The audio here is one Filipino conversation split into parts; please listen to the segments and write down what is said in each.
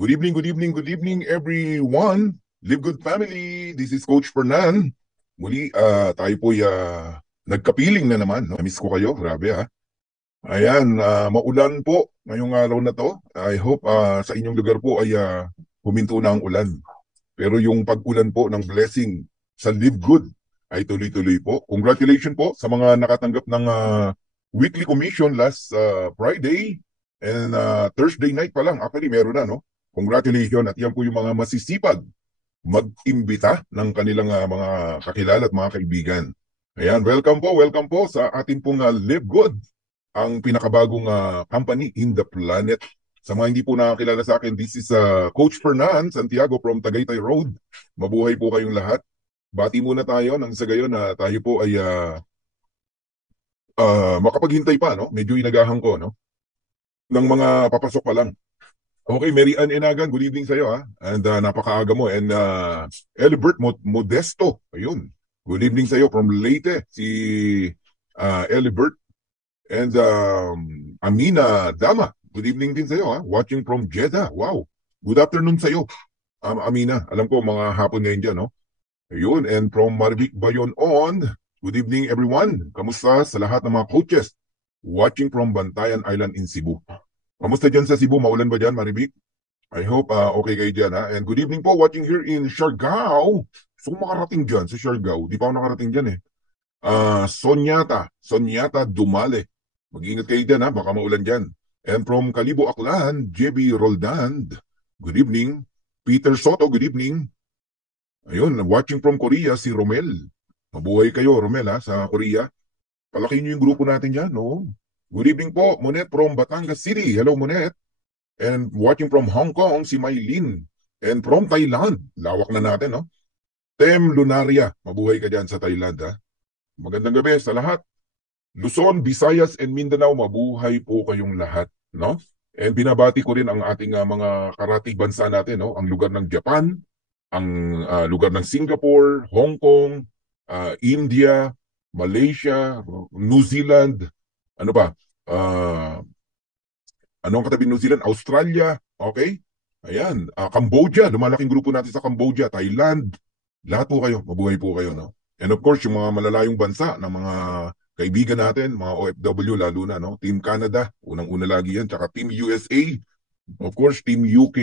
Good evening, good evening everyone. Live Good Family. This is Coach Fernan. Muli, tayo po nagkapiling na naman. No? Namiss ko kayo. Grabe ha. Ayan, maulan po ngayong araw na to. I hope sa inyong lugar po ay huminto na ang ulan. Pero yung pag-ulan po ng blessing sa Live Good ay tuloy-tuloy po. Congratulations po sa mga nakatanggap ng weekly commission last Friday and Thursday night pa lang. Actually, meron na, no? Congratulations at yan po yung mga masisipag mag-imbita ng kanilang mga kakilala at mga kaibigan. Ayan, welcome po sa ating pong Live Good, ang pinakabagong company in the planet. Sa mga hindi po nakakilala sa akin, this is Coach Fernan Santiago from Tagaytay Road. Mabuhay po kayong lahat. Bati muna tayo nang sa gayon na tayo po ay makapaghintay pa, no? Medyo inagahan ko, no? Ng mga papasok pa lang. Okay, Mary Ann Enagan, good evening sa iyo ha. And napakaaga mo. And Elbert Modesto, ayun. Good evening sa iyo from Leyte, si Elbert. And Amina Dama, good evening din sa iyo ha. Watching from Jeddah, wow. Good afternoon sa iyo, Amina. Alam ko mga hapon ngayon dyan, no? Ayun, and from Marvic Bayon on, good evening everyone. Kamusta sa lahat ng mga coaches watching from Bantayan Island in Cebu? Kamusta dyan sa Cebu? Maulan ba dyan, Maribik? I hope okay kayo dyan, ha? And good evening po, watching here in Siargao. So, makarating dyan sa Siargao. Di pa ako nakarating dyan, eh. Sonyata Dumale. Mag-ingat kayo dyan, ha? Baka maulan dyan. And from Kalibo Aklan, JB Roldan. Good evening. Peter Soto, good evening. Ayun, watching from Korea, si Romel. Mabuhay kayo, Romel, ha? Sa Korea. Palakin nyo yung grupo natin dyan, no? Good evening po, Monet from Batangas City. Hello, Monet. And watching from Hong Kong, si Maylin. And from Thailand, lawak na natin, no? Tem Lunaria, mabuhay ka dyan sa Thailand, ha? Magandang gabi sa lahat. Luzon, Visayas, and Mindanao, mabuhay po kayong lahat, no? And binabati ko rin ang ating mga karatig bansa natin, no? Ang lugar ng Japan, ang lugar ng Singapore, Hong Kong, India, Malaysia, New Zealand, ano ba? Ano ang katabi New Zealand? Australia, okay? Ayan, Cambodia, lumalaking grupo natin sa Cambodia, Thailand, lahat po kayo, mabuhay po kayo, no? And of course, yung mga malalayong bansa ng mga kaibigan natin, mga OFW lalo na, no? Team Canada, unang-una lagi yan, tsaka Team USA, of course, Team UK,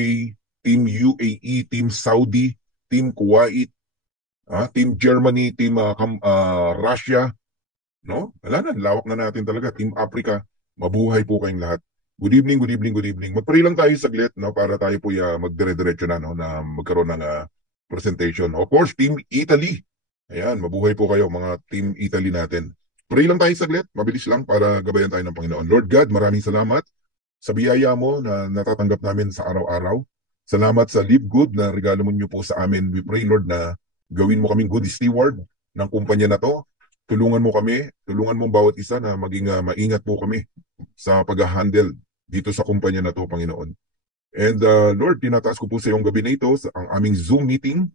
Team UAE, Team Saudi, Team Kuwait, Team Germany, Team Russia, no? Wala na, lawak na natin talaga. Team Africa, mabuhay po kayong lahat. Good evening, good evening, good evening. Mag-pray lang tayo saglit, no? Para tayo po magdire-diretso na, no? Na magkaroon ng presentation. Of course, Team Italy. Ayan, mabuhay po kayo, mga Team Italy natin. Pray lang tayo saglit, mabilis lang para gabayan tayo ng Panginoon. Lord God, maraming salamat sa biyaya mo na natatanggap namin sa araw-araw. Salamat sa Live Good na regalo mo niyo po sa amin. We pray, Lord, na gawin mo kaming good steward ng kumpanya na to. Tulungan mo kami, tulungan mo bawat isa na maging maingat po kami sa pag-handle dito sa kumpanya na to, Panginoon. And Lord, tinataas ko po sa iyong gabi na ito, sa ang aming Zoom meeting.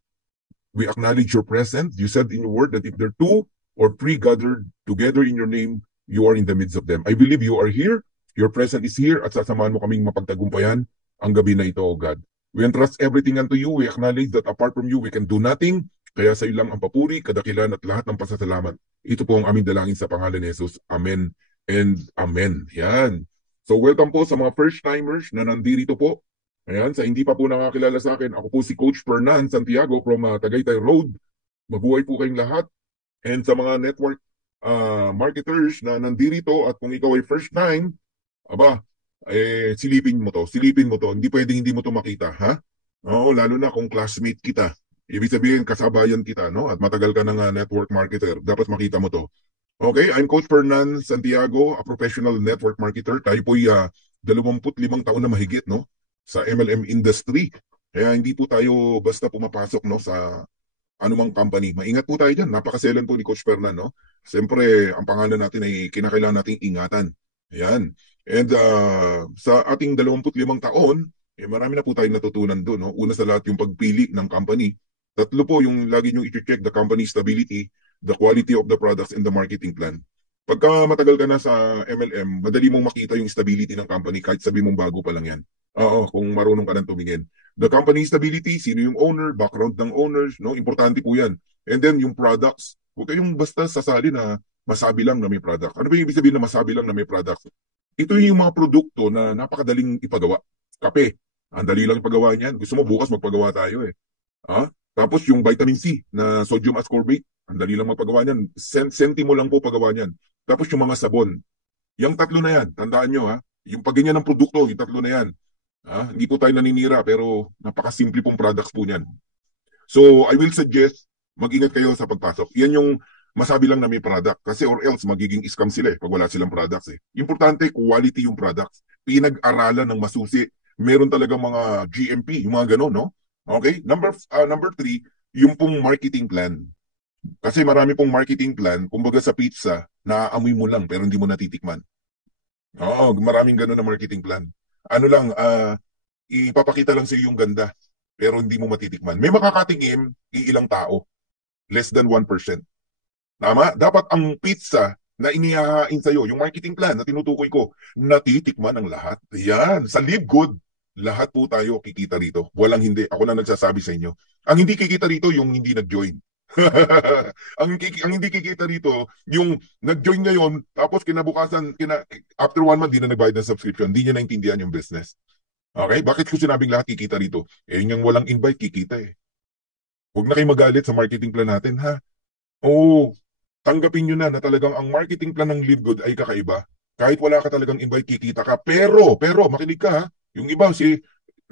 We acknowledge your presence. You said in your word that if there are 2 or 3 gathered together in your name, you are in the midst of them. I believe you are here. Your presence is here at sasamahan mo kaming mapagtagumpayan ang gabi na ito, O God. We entrust everything unto you. We acknowledge that apart from you, we can do nothing. Kaya sa iyo lang ang papuri, kadakilan at lahat ng pasasalamat. Ito po ang aming dalangin sa pangalan ni Jesus. Amen and amen. Yan. So welcome po sa mga first-timers na nandito po. Ayan, sa hindi pa po nakakilala sa akin, ako po si Coach Fernan Santiago from Tagaytay Road. Mabuhay po kayong lahat. And sa mga network marketers na nandito at kung ikaw ay first time, aba, silipin mo to. Hindi pwedeng hindi mo to makita, ha? Oo, lalo na kung classmate kita. Ibig sabihin, kasabayan kita, no? At matagal ka ng network marketer. Dapat makita mo to. Okay, I'm Coach Fernan Santiago, a professional network marketer. Tayo po'y 25 taon na mahigit, no? Sa MLM industry. Kaya hindi po tayo basta pumapasok, no? Sa anumang company. Maingat po tayo dyan. Napakaselan po ni Coach Fernan, no? Siyempre, ang pangalan natin ay kinakailangan nating ingatan. Ayan. And sa ating 25 taon, marami na po tayong natutunan doon, no? Una sa lahat yung pagpili ng company. 3 po yung lagi nyo i-check: the company stability, the quality of the products, and the marketing plan. Pagka matagal ka na sa MLM, madali mong makita yung stability ng company kahit sabi mong bago pa lang yan. Oo, kung marunong ka nang tumingin. The company stability, sino yung owner, background ng owners, no? Importante po yan. And then yung products. Huwag kayong basta sasali na masabi lang na may product. Ano ba yung ibig sabihin na masabi lang na may products? Ito yung mga produkto na napakadaling ipagawa. Kape, ang dali lang ipagawa niyan. Gusto mo bukas magpagawa tayo eh. Ah? Tapos yung vitamin C na sodium ascorbate, ang dali lang magpagawa niyan. Sentimo lang po pagawa niyan. Tapos yung mga sabon. Yung tatlo na yan, tandaan nyo ha. Yung pagganyan ng produkto, yung tatlo na yan. Hindi po tayo naninira pero napakasimple pong products po niyan. So I will suggest mag-ingat kayo sa pagpasok. Yan yung masabi lang na may product kasi or else magiging scam sila pag wala silang products eh. Importante quality yung products. Pinag-aralan ng masusi. Meron talagang mga GMP, yung mga gano'n, no? Okay? Number three, yung pong marketing plan. Kasi marami pong marketing plan, kumbaga sa pizza, naaamoy mo lang pero hindi mo natitikman. Oo, maraming gano'n na marketing plan. Ano lang, ipapakita lang sa iyo yung ganda, pero hindi mo matitikman. May makakatingin, iilang tao, less than 1%. Tama? Dapat ang pizza na inihahain sa iyo, yung marketing plan na tinutukoy ko, natitikman ng lahat. Yan, sa Live Good, lahat po tayo kikita rito. Walang hindi. Ako na nagsasabi sa inyo. Ang hindi kikita rito, yung hindi nag-join. Ang hindi kikita rito, yung nag-join ngayon, tapos kinabukasan, after 1 month, di na nagbayad ng subscription, di niya naintindihan yung business. Okay? Bakit ko sinabing lahat kikita rito? Eh, yung walang invite, kikita eh. Huwag na kayo magalit sa marketing plan natin, ha? Oo, tanggapin nyo na talagang ang marketing plan ng Live Good ay kakaiba. Kahit wala ka talagang invite, kikita ka. Pero, makinig ka ha. Yung iba,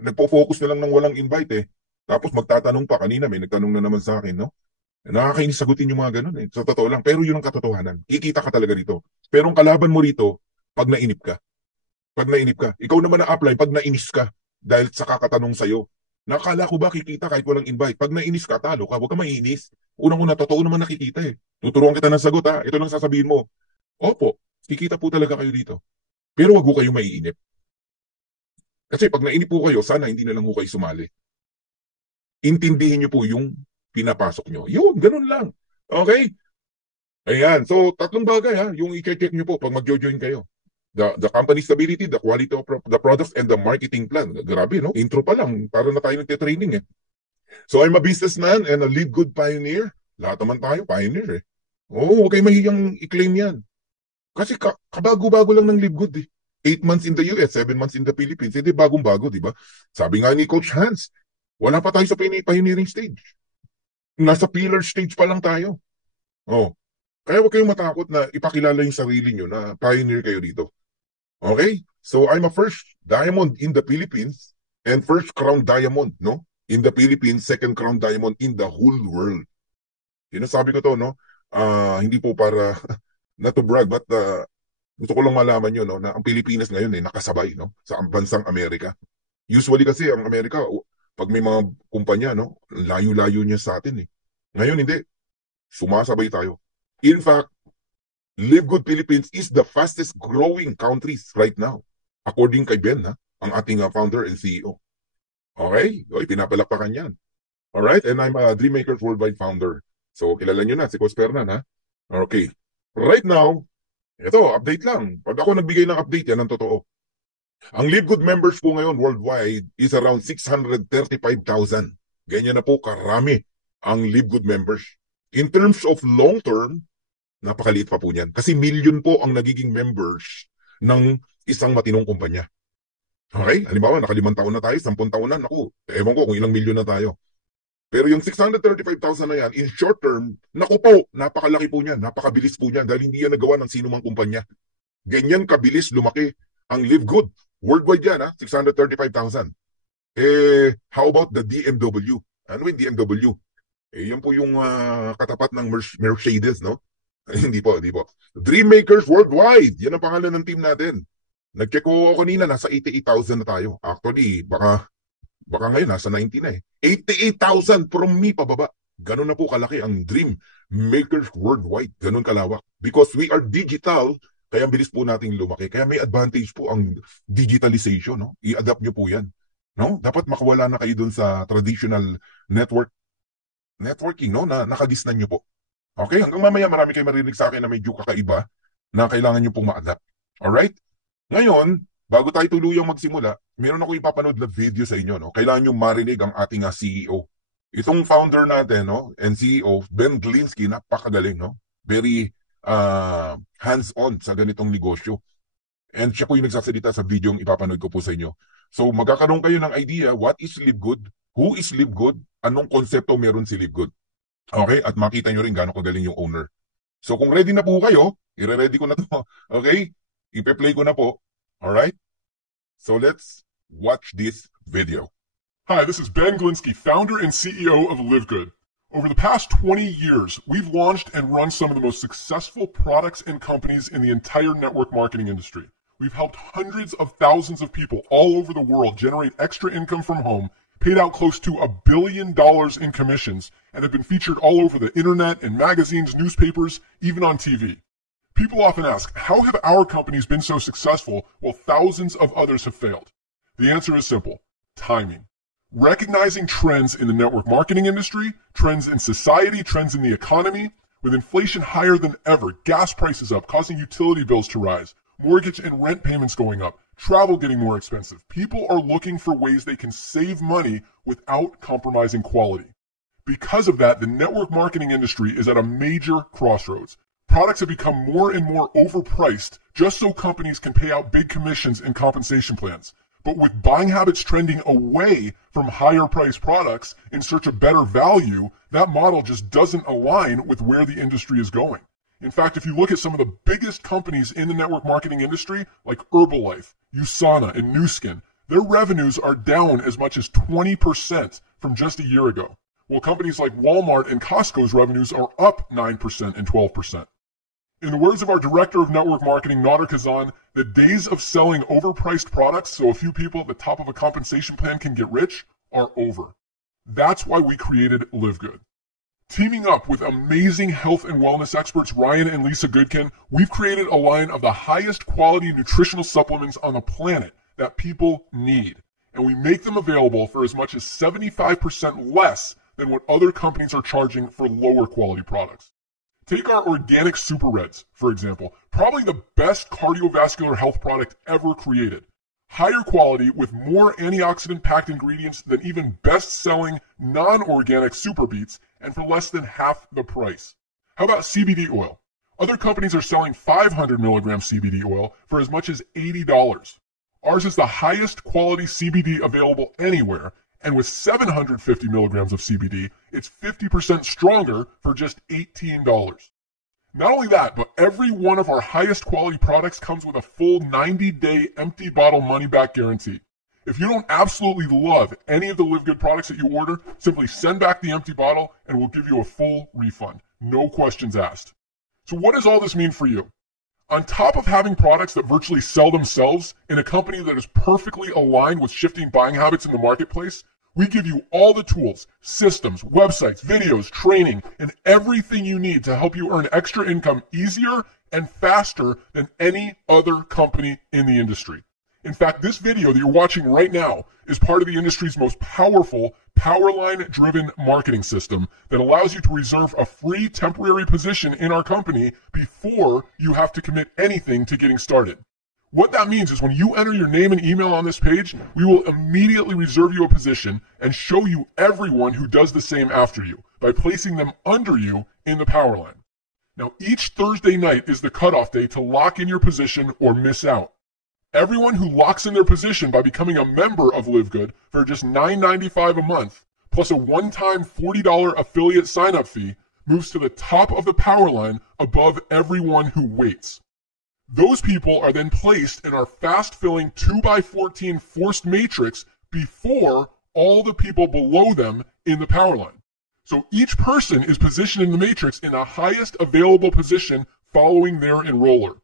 nagpo-focus na lang ng walang invite eh. Tapos magtatanong pa. Kanina may nagtanong na naman sa akin, no? Nakakainis sagutin yung mga ganun eh. Sa totoo lang. Pero yun ang katotohanan. Kikita ka talaga rito. Pero ang kalaban mo rito, pag nainip ka. Pag nainip ka. Ikaw naman na-apply pag nainis ka. Dahil sa kakatanong sa'yo. Nakala ko ba kikita kahit walang invite? Pag nainis ka, talo ka. Huwag ka mainis. Unang-una, totoo naman nakikita eh. Tuturuan kita ng sagot ha. Ito lang sasabihin mo. Opo, kikita po talaga kayo dito. Pero wag ko kayo maiinip. Kasi pag nainip po kayo, sana hindi na lang po kayo sumali. Intindihin niyo po yung pinapasok nyo. Yun, ganun lang. Okay? Ayan. So, tatlong bagay ha. Yung i-check nyo po pag mag-join kayo. The company stability, the quality of the products, and the marketing plan. Grabe, no? Intro pa lang. Para na tayo nagte-training eh. So, I'm a businessman and a Live Good pioneer. Lahat naman tayo, pioneer eh. Oo, huwag kayo mahiyang i-claim yan. Kasi kabago-bago lang ng Live Good eh. 8 months in the US, 7 months in the Philippines. Hindi bagong-bago, di ba? Sabi nga ni Coach Hans, wala pa tayo sa pioneering stage. Nasa pillar stage pa lang tayo. Oh. Kaya huwag kayong matakot na ipakilala yung sarili nyo na pioneer kayo dito. Okay? So I'm a first diamond in the Philippines and first crown diamond, no? In the Philippines, second crown diamond in the whole world. Sinasabi ko to, no? Hindi po para not to brag, but gusto ko lang malaman nyo, no, na ang Pilipinas ngayon nakasabay, no, sa bansang Amerika. Usually kasi ang Amerika, pag may mga kumpanya, no, layo-layo niya sa atin eh. Ngayon hindi, sumasabay tayo. In fact, Live Good Philippines is the fastest growing countries right now. According kay Ben, ha, ang ating founder and CEO. Okay? Okay, pinapalakpakan yan. Alright? And I'm a Dreammakers Worldwide founder. So, kilala nyo na, si Coach Fernan, ha? Okay. Right now, ito, update lang. Pag ako nagbigay ng update, yan ang totoo. Ang Live Good members po ngayon worldwide is around 635,000. Ganyan na po karami ang Live Good members. In terms of long term, napakaliit pa po niyan. Kasi million po ang nagiging members ng isang matinong kumpanya. Okay? Halimbawa, naka 5 taon na tayo, 10 taon na, naku, ewan ko kung ilang milyon na tayo. Pero yung 635,000 na yan, in short term, naku po, napakalaki po niyan, napakabilis po niyan dahil hindi yan nagawa ng sino mang kumpanya. Ganyan kabilis lumaki ang Live Good. Worldwide yan, 635,000. How about the DMW? Ano yung DMW? Yan po yung katapat ng Mercedes, no? Hindi po, hindi po. Dreammakers Worldwide. Yan ang pangalan ng team natin. Nag-check ko kanina, nasa 88,000 na tayo. Actually, baka ngayon, nasa 90 na eh. 88,000 from me pababa. Ganun na po kalaki ang Dreammakers Worldwide. Ganun kalawak. Because we are digital, kaya ang bilis po nating lumaki. Kaya may advantage po ang digitalization. No? I-adapt nyo po yan. No? Dapat makawala na kayo dun sa traditional networking, no? Na nakadisnan nyo po. Okay? Hanggang mamaya marami kayo marinig sa akin na medyo kakaiba na kailangan nyo pong ma-adapt. Alright? Ngayon, bago tayo tuluyang magsimula, meron ako ipapanood na video sa inyo, no? Kailangan nyo marinig ang ating CEO. Itong founder natin, no, and CEO, Ben Glinsky, napakagaling, no? Very hands-on sa ganitong negosyo. And siya po yung nagsasalita sa video yung ipapanood ko po sa inyo. So magkakaroon kayo ng idea, what is Live Good? Who is Live Good? Anong konsepto meron si Live Good? Okay? At makita nyo rin gaano kagaling yung owner. So kung ready na po kayo, i-ready ko na to. Okay? Ipe-play ko na po. Alright? So let's watch this video. Hi, this is Ben Glinsky, founder and CEO of Live Good. Over the past 20 years, we've launched and run some of the most successful products and companies in the entire network marketing industry. We've helped hundreds of thousands of people all over the world generate extra income from home, paid out close to $1 billion in commissions, and have been featured all over the internet and magazines, newspapers, even on TV. People often ask, how have our companies been so successful while thousands of others have failed? The answer is simple: timing. Recognizing trends in the network marketing industry, trends in society, trends in the economy, with inflation higher than ever, gas prices up, causing utility bills to rise, mortgage and rent payments going up, travel getting more expensive. People are looking for ways they can save money without compromising quality. Because of that, the network marketing industry is at a major crossroads. Products have become more and more overpriced just so companies can pay out big commissions and compensation plans. But with buying habits trending away from higher priced products in search of better value, that model just doesn't align with where the industry is going. In fact, if you look at some of the biggest companies in the network marketing industry, like Herbalife, USANA, and Nu Skin, their revenues are down as much as 20% from just a year ago, while companies like Walmart and Costco's revenues are up 9% and 12%. In the words of our director of network marketing, Nader Kazan, the days of selling overpriced products so a few people at the top of a compensation plan can get rich are over. That's why we created Live Good. Teaming up with amazing health and wellness experts Ryan and Lisa Goodkin, we've created a line of the highest quality nutritional supplements on the planet that people need. And we make them available for as much as 75% less than what other companies are charging for lower quality products. Take our organic Super Reds, for example, probably the best cardiovascular health product ever created. Higher quality with more antioxidant-packed ingredients than even best-selling non-organic Super Beets, and for less than half the price. How about CBD oil? Other companies are selling 500 milligram CBD oil for as much as $80. Ours is the highest quality CBD available anywhere, and with 750 milligrams of CBD, it's 50% stronger for just $18. Not only that, but every one of our highest quality products comes with a full 90-day empty bottle money-back guarantee. If you don't absolutely love any of the Live Good products that you order, simply send back the empty bottle and we'll give you a full refund. No questions asked. So what does all this mean for you? On top of having products that virtually sell themselves in a company that is perfectly aligned with shifting buying habits in the marketplace, we give you all the tools, systems, websites, videos, training, and everything you need to help you earn extra income easier and faster than any other company in the industry. In fact, this video that you're watching right now is part of the industry's most powerful Powerline-driven marketing system that allows you to reserve a free temporary position in our company before you have to commit anything to getting started. What that means is when you enter your name and email on this page, we will immediately reserve you a position and show you everyone who does the same after you by placing them under you in the Powerline. Now, each Thursday night is the cutoff day to lock in your position or miss out. Everyone who locks in their position by becoming a member of Live Good for just $9.95 a month, plus a one-time $40 affiliate sign-up fee, moves to the top of the Powerline above everyone who waits. Those people are then placed in our fast-filling 2x14 forced matrix before all the people below them in the Powerline. So each person is positioned in the matrix in the highest available position following their enroller.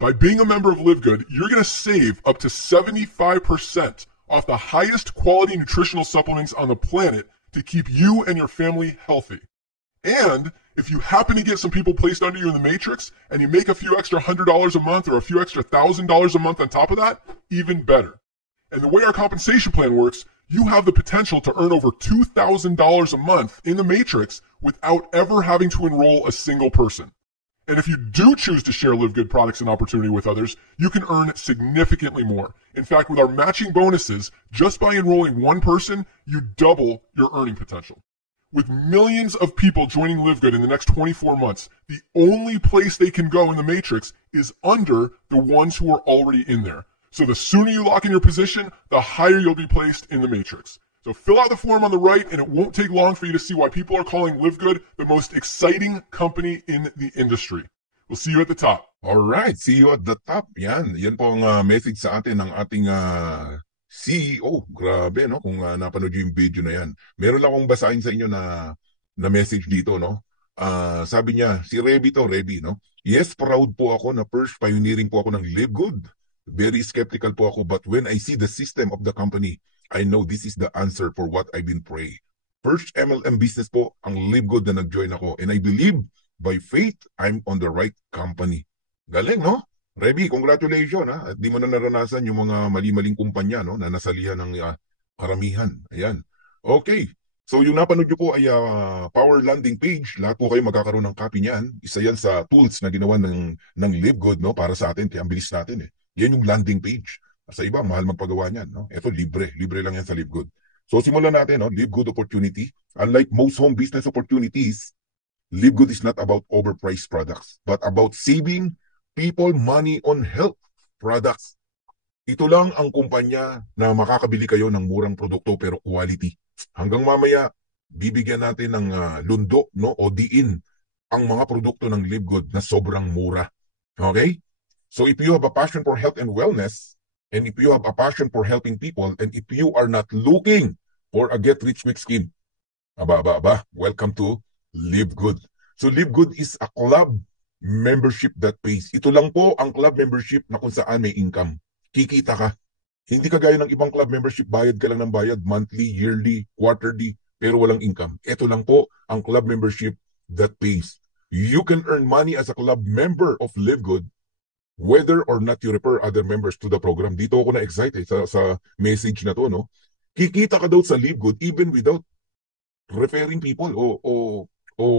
By being a member of Live Good, you're going to save up to 75% off the highest quality nutritional supplements on the planet to keep you and your family healthy. And if you happen to get some people placed under you in the matrix and you make a few extra $100 a month or a few extra $1,000 a month on top of that, even better. And the way our compensation plan works, you have the potential to earn over $2,000 a month in the matrix without ever having to enroll a single person. And if you do choose to share Live Good products and opportunity with others, you can earn significantly more. In fact, with our matching bonuses, just by enrolling one person, you double your earning potential. With millions of people joining Live Good in the next 24 months, the only place they can go in the matrix is under the ones who are already in there. So the sooner you lock in your position, the higher you'll be placed in the matrix. So fill out the form on the right, and it won't take long for you to see why people are calling Live Good the most exciting company in the industry. We'll see you at the top. Alright, see you at the top. Yan po ang message sa atin ng ating CEO. Grabe, no? Kung napanood yung video na yan. Meron lang akong basahin sa inyo na message dito, no? Sabi niya, si Reby to, Reby, no? Yes, proud po ako na first pioneering po ako ng Live Good. Very skeptical po ako, but when I see the system of the company, I know this is the answer for what I've been praying. First MLM business po, ang Live Good na nag-join ako. And I believe, by faith, I'm on the right company. Galing, no? Reby, congratulations, ha? At di mo na naranasan yung mga mali-maling kumpanya, no? Na nasalihan ng karamihan. Ayan. Okay. So yung napanood nyo po ay Power Landing Page. Lahat po kayo magkakaroon ng copy niyan. Isa yan sa tools na ginawa ng Live Good, no? Para sa atin. Kaya ang bilis natin, eh. Yan yung landing page. Sa iba, mahal magpagawa niyan, no? Ito, libre. Libre lang yan sa Live Good. So simulan natin, no? Live Good opportunity. Unlike most home business opportunities, Live Good is not about overpriced products, but about saving people money on health products. Ito lang ang kumpanya na makakabili kayo ng murang produkto pero quality. Hanggang mamaya, bibigyan natin ng lundo, no? O diin ang mga produkto ng Live Good na sobrang mura. Okay? So if you have a passion for health and wellness, and if you have a passion for helping people, and if you are not looking for a get-rich-quick scheme, welcome to Live Good. So Live Good is a club membership that pays. Ito lang po ang club membership na kung saan may income. Kikita ka. Hindi kagaya ng ibang club membership, bayad ka lang ng bayad, monthly, yearly, quarterly, pero walang income. Ito lang po ang club membership that pays. You can earn money as a club member of Live Good whether or not you refer other members to the program. Dito ako na-excited sa message na to, no? Kikita ka daw sa Live Good even without referring people o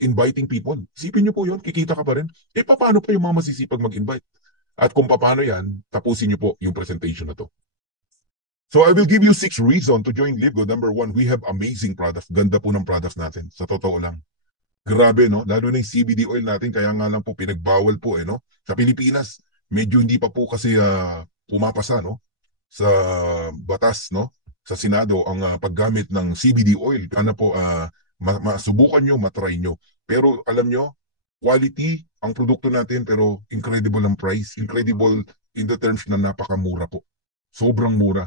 inviting people. Sipin nyo po yun, kikita ka pa rin. Paano pa yung mga masisipag mag-invite? At kung paano yan, tapusin nyo po yung presentation na to. So I will give you 6 reasons to join Live Good. Number 1, we have amazing products. Ganda po ng products natin. Sa totoo lang. Grabe, no? Lalo na yung CBD oil natin, kaya nga lang po pinagbawal po, no? Sa Pilipinas, medyo hindi pa po kasi pumapasa, no? Sa batas, no? Sa Senado, ang paggamit ng CBD oil. Sana po masubukan nyo, matry nyo. Pero alam nyo, quality ang produkto natin, pero incredible ang price. Incredible in the terms na napakamura po. Sobrang mura.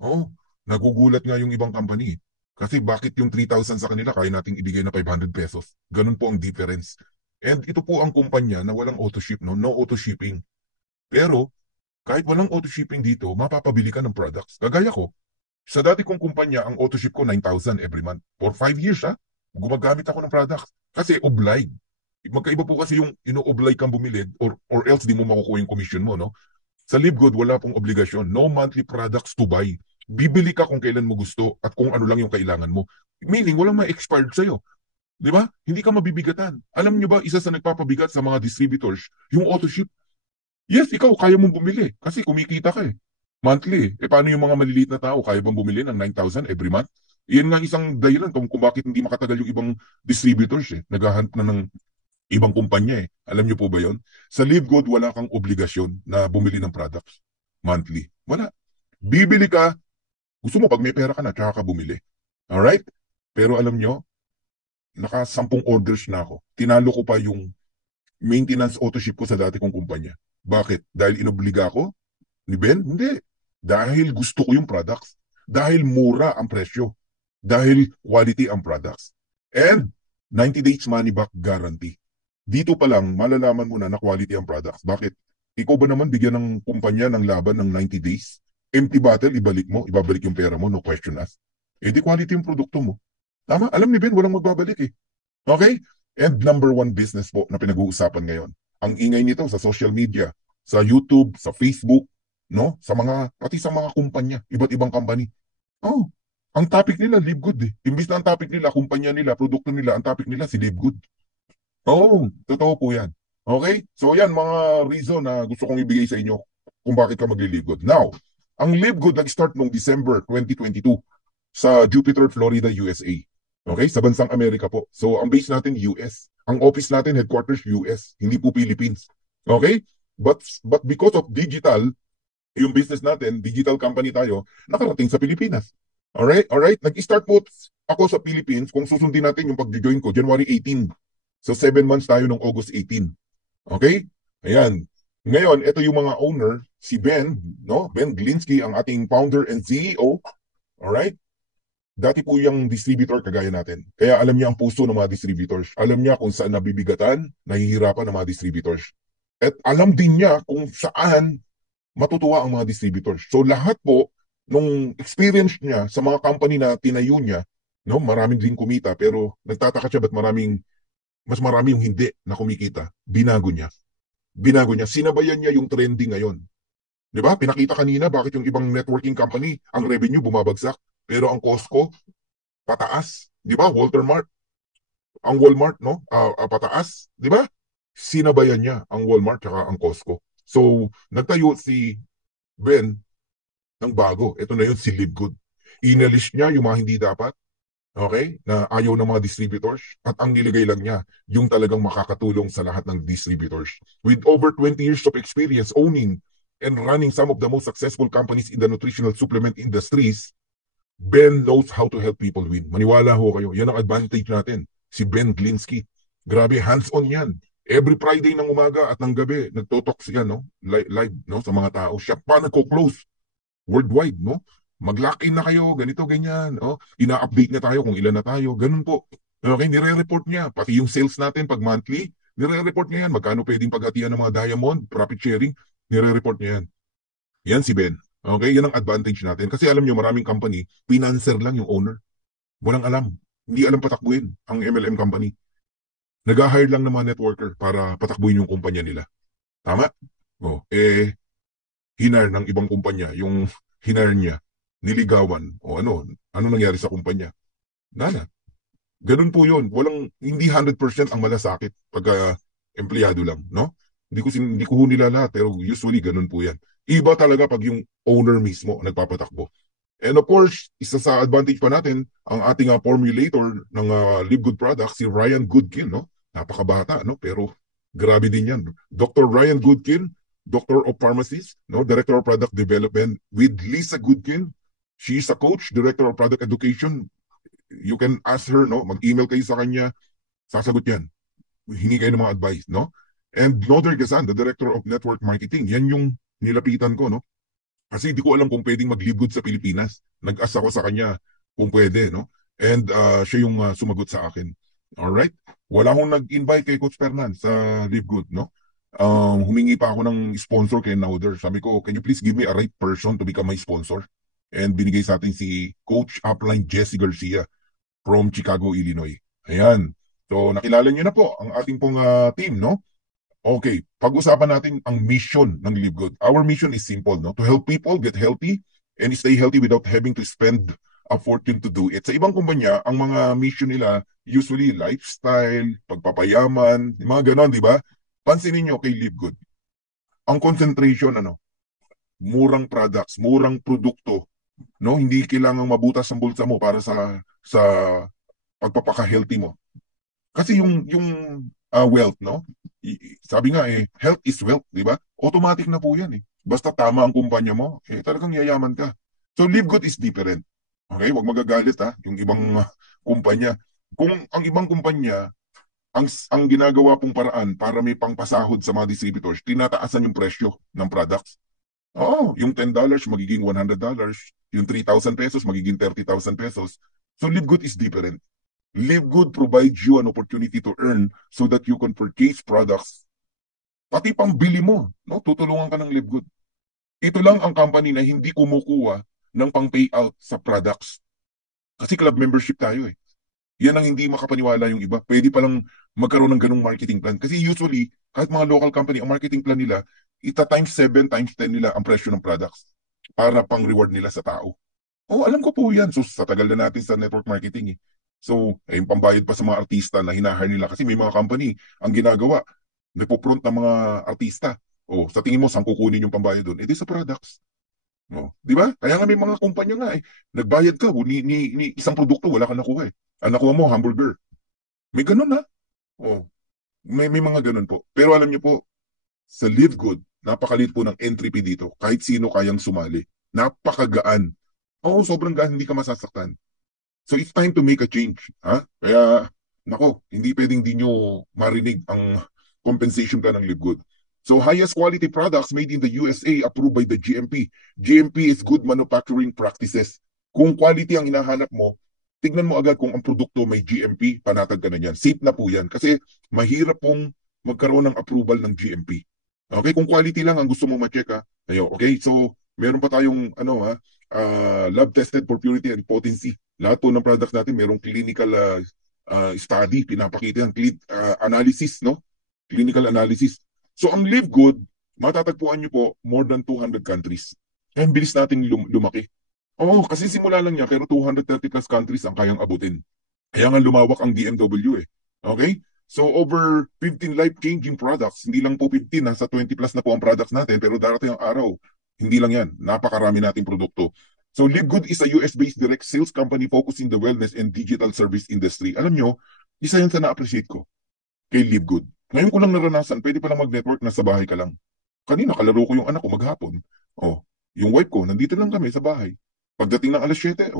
Oh, nagugulat nga yung ibang company. Kasi bakit yung 3,000 sa kanila kaya nating ibigay na 500 pesos? Ganun po ang difference. And ito po ang kumpanya na walang auto-ship, no? No auto-shipping. Pero kahit walang auto-shipping dito, mapapabili ka ng products. Kagaya ko, sa dati kong kumpanya, ang auto-ship ko 9,000 every month. For 5 years, gumagamit ako ng products. Kasi obliged. Magkaiba po kasi yung ino-oblige kang bumili or else di mo makukuha yung commission mo, no? Sa Live Good, wala pong obligasyon. No monthly products to buy. Bibili ka kung kailan mo gusto at kung ano lang yung kailangan mo. Meaning, walang ma-expired sa'yo. Di ba? Hindi ka mabibigatan. Alam nyo ba, isa sa nagpapabigat sa mga distributors, yung auto-ship. Yes, ikaw, kaya mong bumili kasi kumikita ka eh. Monthly. Paano yung mga maliliit na tao? Kaya bang bumili ng 9,000 every month? Iyan nga isang dahilan kung bakit hindi makatagal yung ibang distributors eh. Naghahanap na ng ibang kumpanya eh. Alam nyo po ba yon? Sa Live Good, wala kang obligasyon na bumili ng products. Monthly. Wala. Bibili ka. Gusto mo, pag may pera ka na, tsaka ka bumili. Alright? Pero alam nyo, naka 10 orders na ako. Tinalo ko pa yung maintenance auto-ship ko sa dati kong kumpanya. Bakit? Dahil inobliga ako? Ni Ben? Hindi. Dahil gusto ko yung products. Dahil mura ang presyo. Dahil quality ang products. And 90 days money back guarantee. Dito pa lang, malalaman mo na quality ang products. Bakit? Ikaw ba naman bigyan ng kumpanya ng laban ng 90 days? Empty bottle, ibalik mo, ibabalik yung pera mo, no question asked. Di quality yung produkto mo. Tama? Alam ni Ben, walang magbabalik eh. Okay? And number 1 business po na pinag-uusapan ngayon. Ang ingay nito sa social media, sa YouTube, sa Facebook, no? Pati sa mga kumpanya, iba't ibang company. Oh, ang topic nila, Live Good eh. Imbis na ang topic nila, kumpanya nila, produkto nila, ang topic nila si Live Good. Oo, totoo po yan. Okay? So yan mga reason na gusto kong ibigay sa inyo kung bakit ka magli-live good. Now, ang Live Good nag-start noong December 2022 sa Jupiter, Florida, USA. Okay? Sa bansang Amerika po. So ang base natin US. Ang office natin, headquarters US, hindi po Philippines. Okay? But because of digital, yung business natin, digital company tayo, nakarating sa Pilipinas. Alright? Alright? Nag-start po ako sa Philippines kung susundin natin yung pag-join ko, January 18. So 7 months tayo noong August 18. Okay? Ayan. Ngayon, ito yung mga owner, si Ben, no? Ben Glinsky, ang ating founder and CEO. Alright? Dati po yung distributor kagaya natin. Kaya alam niya ang puso ng mga distributors. Alam niya kung saan nabibigatan, nahihirapan ng mga distributors. At alam din niya kung saan matutuwa ang mga distributors. So lahat po nung experience niya sa mga company na tinayo niya, no, maraming din kumita pero nagtataka siya ba't mas marami yung hindi na kumikita. Binago niya. Binago niya. Sinabayan niya yung trending ngayon. 'Di ba? Pinakita kanina bakit yung ibang networking company ang revenue bumabagsak pero ang Costco pataas. 'Di ba? Ang Walmart, no? Pataas, 'di ba? Sinabayan niya ang Walmart at ang Costco. So, nagtayo si Ben ng bago. Ito na yun, si Live Good. Inalis niya yung mga hindi dapat, okay, na ayaw ng mga distributors at ang nilagay lang niya yung talagang makakatulong sa lahat ng distributors. With over 20 years of experience owning and running some of the most successful companies in the nutritional supplement industries, Ben knows how to help people win. Maniwala ho kayo. Yan ang advantage natin. Si Ben Glinsky. Grabe, hands-on yan. Every Friday ng umaga at ng gabi, nagtotalks yan, no? Live, no? Sa mga tao. Siya pa nagko-close worldwide, no? Mag-lock-in na kayo, ganito, ganyan. Oh, ina-update na tayo kung ilan na tayo. Ganun po. Okay, nire-report niya. Pati yung sales natin pag monthly, nire-report niya yan. Magkano pwedeng paghatian ng mga diamond, profit sharing, nire-report niya yan. Yan si Ben. Okay, yan ang advantage natin. Kasi alam nyo, maraming company, financer lang yung owner. Walang alam. Hindi alam patakbuhin ang MLM company. Nag-hire lang ng mga networker para patakbuhin yung kumpanya nila. Tama? Oh, hinar ng ibang kumpanya, yung hinar niya, niligawan, o ano nangyari sa kumpanya? Nana. Ganun po yun. Hindi 100% ang malasakit pagka empleyado lang, no? Hindi ko nila lahat, pero usually ganun po yan. Iba talaga pag yung owner mismo nagpapatakbo. And of course, isa sa advantage pa natin, ang ating formulator ng Live Good product, si Ryan Goodkin, no? Napakabata, no? Pero grabe din yan. Dr. Ryan Goodkin, Doctor of Pharmacies, no? Director of Product Development with Lisa Goodkin. She is a coach, Director of Product Education. You can ask her, no? Mag-email kayo sa kanya, sasagot yan. Hingi kayo ng mga advice, no? And Noder Gazan, the Director of Network Marketing. Yan yung nilapitan ko, no? Kasi hindi ko alam kung pwedeng mag-live good sa Pilipinas. Nag-ask ako sa kanya kung pwede, no? And siya yung sumagot sa akin. Alright? Wala akong nag-invite kay Coach Fernan sa Live Good, no? Humingi pa ako ng sponsor kay Nauder. Sabi ko, can you please give me a right person to become my sponsor? And binigay sa atin si Coach Upline Jesse Garcia from Chicago, Illinois. Ayan. So, nakilala niyo na po ang ating pong team, no? Okay, pag-usapan natin ang mission ng Live Good. Our mission is simple, no? To help people get healthy and stay healthy without having to spend a fortune to do it. Sa ibang kumpanya, ang mga mission nila usually lifestyle, pagpapayaman, mga ganon, di ba? Pansinin nyo kay Live Good. Ang concentration, murang products, murang produkto, no? Hindi kailangang mabutas ang bulsa mo para sa pagpapaka-healthy mo. Kasi yung wealth, no? Sabi nga health is wealth, di ba? Automatic na po yan eh. Basta tama ang kumpanya mo, talagang yayaman ka. So Live Good is different. Okay, wag magagalit yung ibang kumpanya. Kung ang ibang kumpanya, ang ginagawa pong paraan para may pangpasahod sa mga distributors, tinataasan yung presyo ng products. Oo, yung $10 magiging $100, yung 3,000 pesos magiging 30,000 pesos. So Live Good is different. Live Good provides you an opportunity to earn so that you can purchase products. Pati pang bili mo, no? Tutulungan ka ng Live Good. Ito lang ang company na hindi kumukuha ng pang payout sa products. Kasi club membership tayo eh. Yan ang hindi makapaniwala yung iba. Pwede palang magkaroon ng ganung marketing plan. Kasi usually, kahit mga local company, ang marketing plan nila, times 7, times 10 nila ang presyo ng products para pang reward nila sa tao. Oh, alam ko po yan. So, sa tagal na natin sa network marketing eh. So, yung pambayad pa sa mga artista na hinahire nila kasi may mga company ang ginagawa, nagpo-front ng mga artista. O, sa tingin mo, saan kukunin yung pambayad doon? Sa products. O, di ba? Kaya nga may mga kumpanya nga nagbayad ka, ni isang produkto, wala ka nakuha eh. Ang nakuha mo, hamburger. May ganun na. O, may mga ganun po. Pero alam niyo po, sa Live Good, napakaliit po ng entry fee dito. Kahit sino kayang sumali. Napakagaan. Oo, sobrang gaan, hindi ka masasaktan. So it's time to make a change. Ha? Kaya, nako, hindi pwedeng di nyo marinig ang compensation plan ng Live Good. So highest quality products made in the USA approved by the GMP. GMP is Good Manufacturing Practices. Kung quality ang hinahanap mo, tignan mo agad kung ang produkto may GMP, panatag ka na yan. Safe na po yan. Kasi mahirap pong magkaroon ng approval ng GMP. Okay, kung quality lang ang gusto mo ma-check ha. Ayo, okay, so meron pa tayong lab tested for purity and potency. Lahat po ng products natin merong clinical study, pinapakita yan, analysis, no? Clinical analysis. So ang Live Good, matatagpuan nyo po more than 200 countries. Kaya ang bilis natin lumaki. Oo, kasi simula lang niya, pero 230 plus countries ang kayang abutin. Kaya nga lumawak ang DMW eh. Okay? So over 15 life-changing products, hindi lang po 15, nasa 20 plus na po ang products natin, pero darating ang araw, hindi lang yan, napakarami nating produkto. So Live Good is a US-based direct sales company focusing the wellness and digital service industry. Alam nyo, isa yan sa na-appreciate ko kay Live Good. Ngayon ko lang naranasan, pwede pa lang mag-network, nasa bahay ka lang. Kanina, kalaro ko yung anak ko maghapon. Oh, yung wife ko, nandito lang kami sa bahay. Pagdating ng alas 7,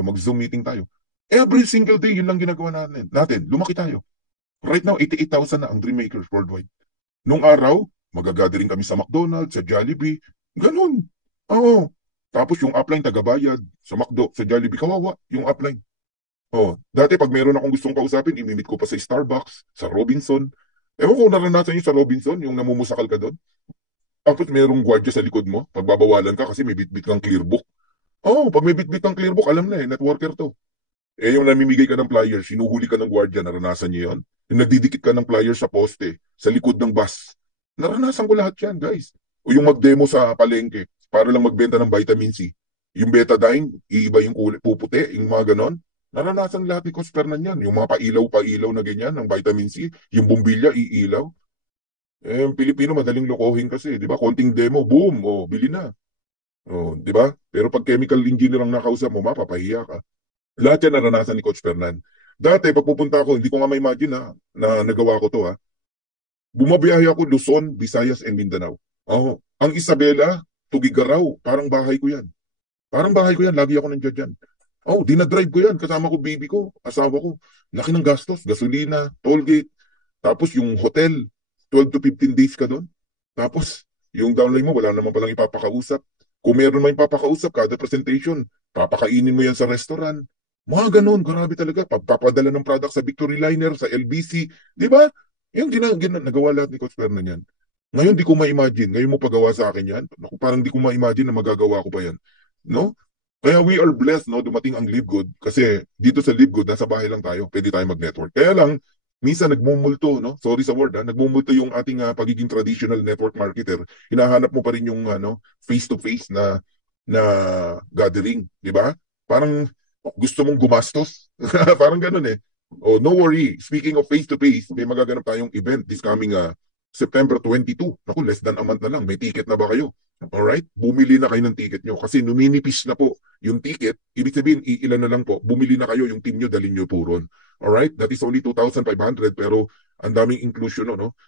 mag-Zoom meeting tayo. Every single day, yun lang ginagawa natin. Lumaki tayo. Right now, 88,000 na ang Dream Makers worldwide. Nung araw, magagathering kami sa McDonald's, sa Jollibee. Ganun. Oo. Tapos yung upline tagabayad, sa McDo, sa Jollibee, kawawa yung upline. Oh, dati pag meron akong gustong kausapin, imimit ko pa sa Starbucks, sa Robinson. Ewan ko naranasan yung sa Robinson, yung namumusakal ka doon. Tapos merong gwardiya sa likod mo, pagbabawalan ka kasi may bitbit kang clearbook. Oh, pag may bitbit kang clearbook, alam na networker to. Yung namimigay ka ng flyers, sinuhuli ka ng gwardiya, naranasan niyo yun. Yung nagdidikit ka ng flyers sa poste, sa likod ng bus. Naranasan ko lahat yan, guys. O yung mag-demo sa palengke, para lang magbenta ng vitamin C. Yung betadine, iiba yung kulay, puputi, yung mga ganon. Naranasan lahat ni Coach Fernan yan. Yung mga pailaw na ganyan, ng vitamin C. Yung bumbilya, iilaw. Yung Pilipino, madaling lokohin kasi, di ba? Konting demo, boom, bili na. Di ba? Pero pag chemical engineer ang nakausap mo, mapapahiya ka. Lahat yan naranasan ni Coach Fernan. Dati, pag pupunta ako, hindi ko nga ma-imagine na nagawa ko to ha. Bumabiyahe ako Luzon, Visayas, and Mindanao. Ang Isabela, Tugigaraw, parang bahay ko yan. Parang bahay ko yan, lagi ako nandiyan dyan. Dinadrive ko yan, kasama ko baby ko, asawa ko. Laki ng gastos, gasolina, toll gate, tapos yung hotel, 12 to 15 days ka doon. Tapos, yung downline mo, wala naman palang ipapakausap. Kung meron man ipapakausap, kada presentation, papakainin mo yan sa restaurant. Mga ganun, grabe talaga. Pagpapadala ng product sa Victory Liner, sa LBC, di ba? Yung nagawa lahat ni Coach Fernan yan. Ngayon, di ko ma-imagine. Ngayon mo pagawa sa akin yan. Naku, parang di ko ma-imagine na magagawa ko pa yan. No? Kaya we are blessed, no? Dumating ang Live Good. Kasi dito sa Live Good, nasa bahay lang tayo. Pwede tayo mag-network. Kaya lang, minsan nagmumulto, no? Sorry sa word, nagmumulto yung ating pagiging traditional network marketer. Hinahanap mo pa rin yung face-to-face na gathering, di ba? Parang gusto mong gumastos. Parang ganun eh. No worry. Speaking of face-to-face, may magaganap tayong event this coming September 22. Naku, less than a month na lang. May ticket na ba kayo? Alright? Bumili na kayo ng ticket nyo. Kasi numinipis na po yung ticket. Ibig sabihin, ilan na lang po. Bumili na kayo yung team nyo, dalhin nyo po ron. Alright? That is only 2,500 pero ang daming inclusion, no?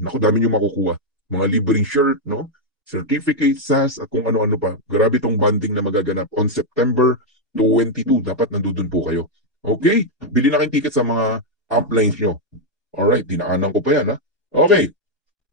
Naku, dami nyo makukuha. Mga libreng shirt, no? Certificate, SAS, at kung ano-ano pa. Grabe tong banding na magaganap on September 22. Dapat nandun po kayo. Okay? Bili na kayong ticket sa mga uplines nyo. Alright, dinaanan ko pa yan, ha? Okay.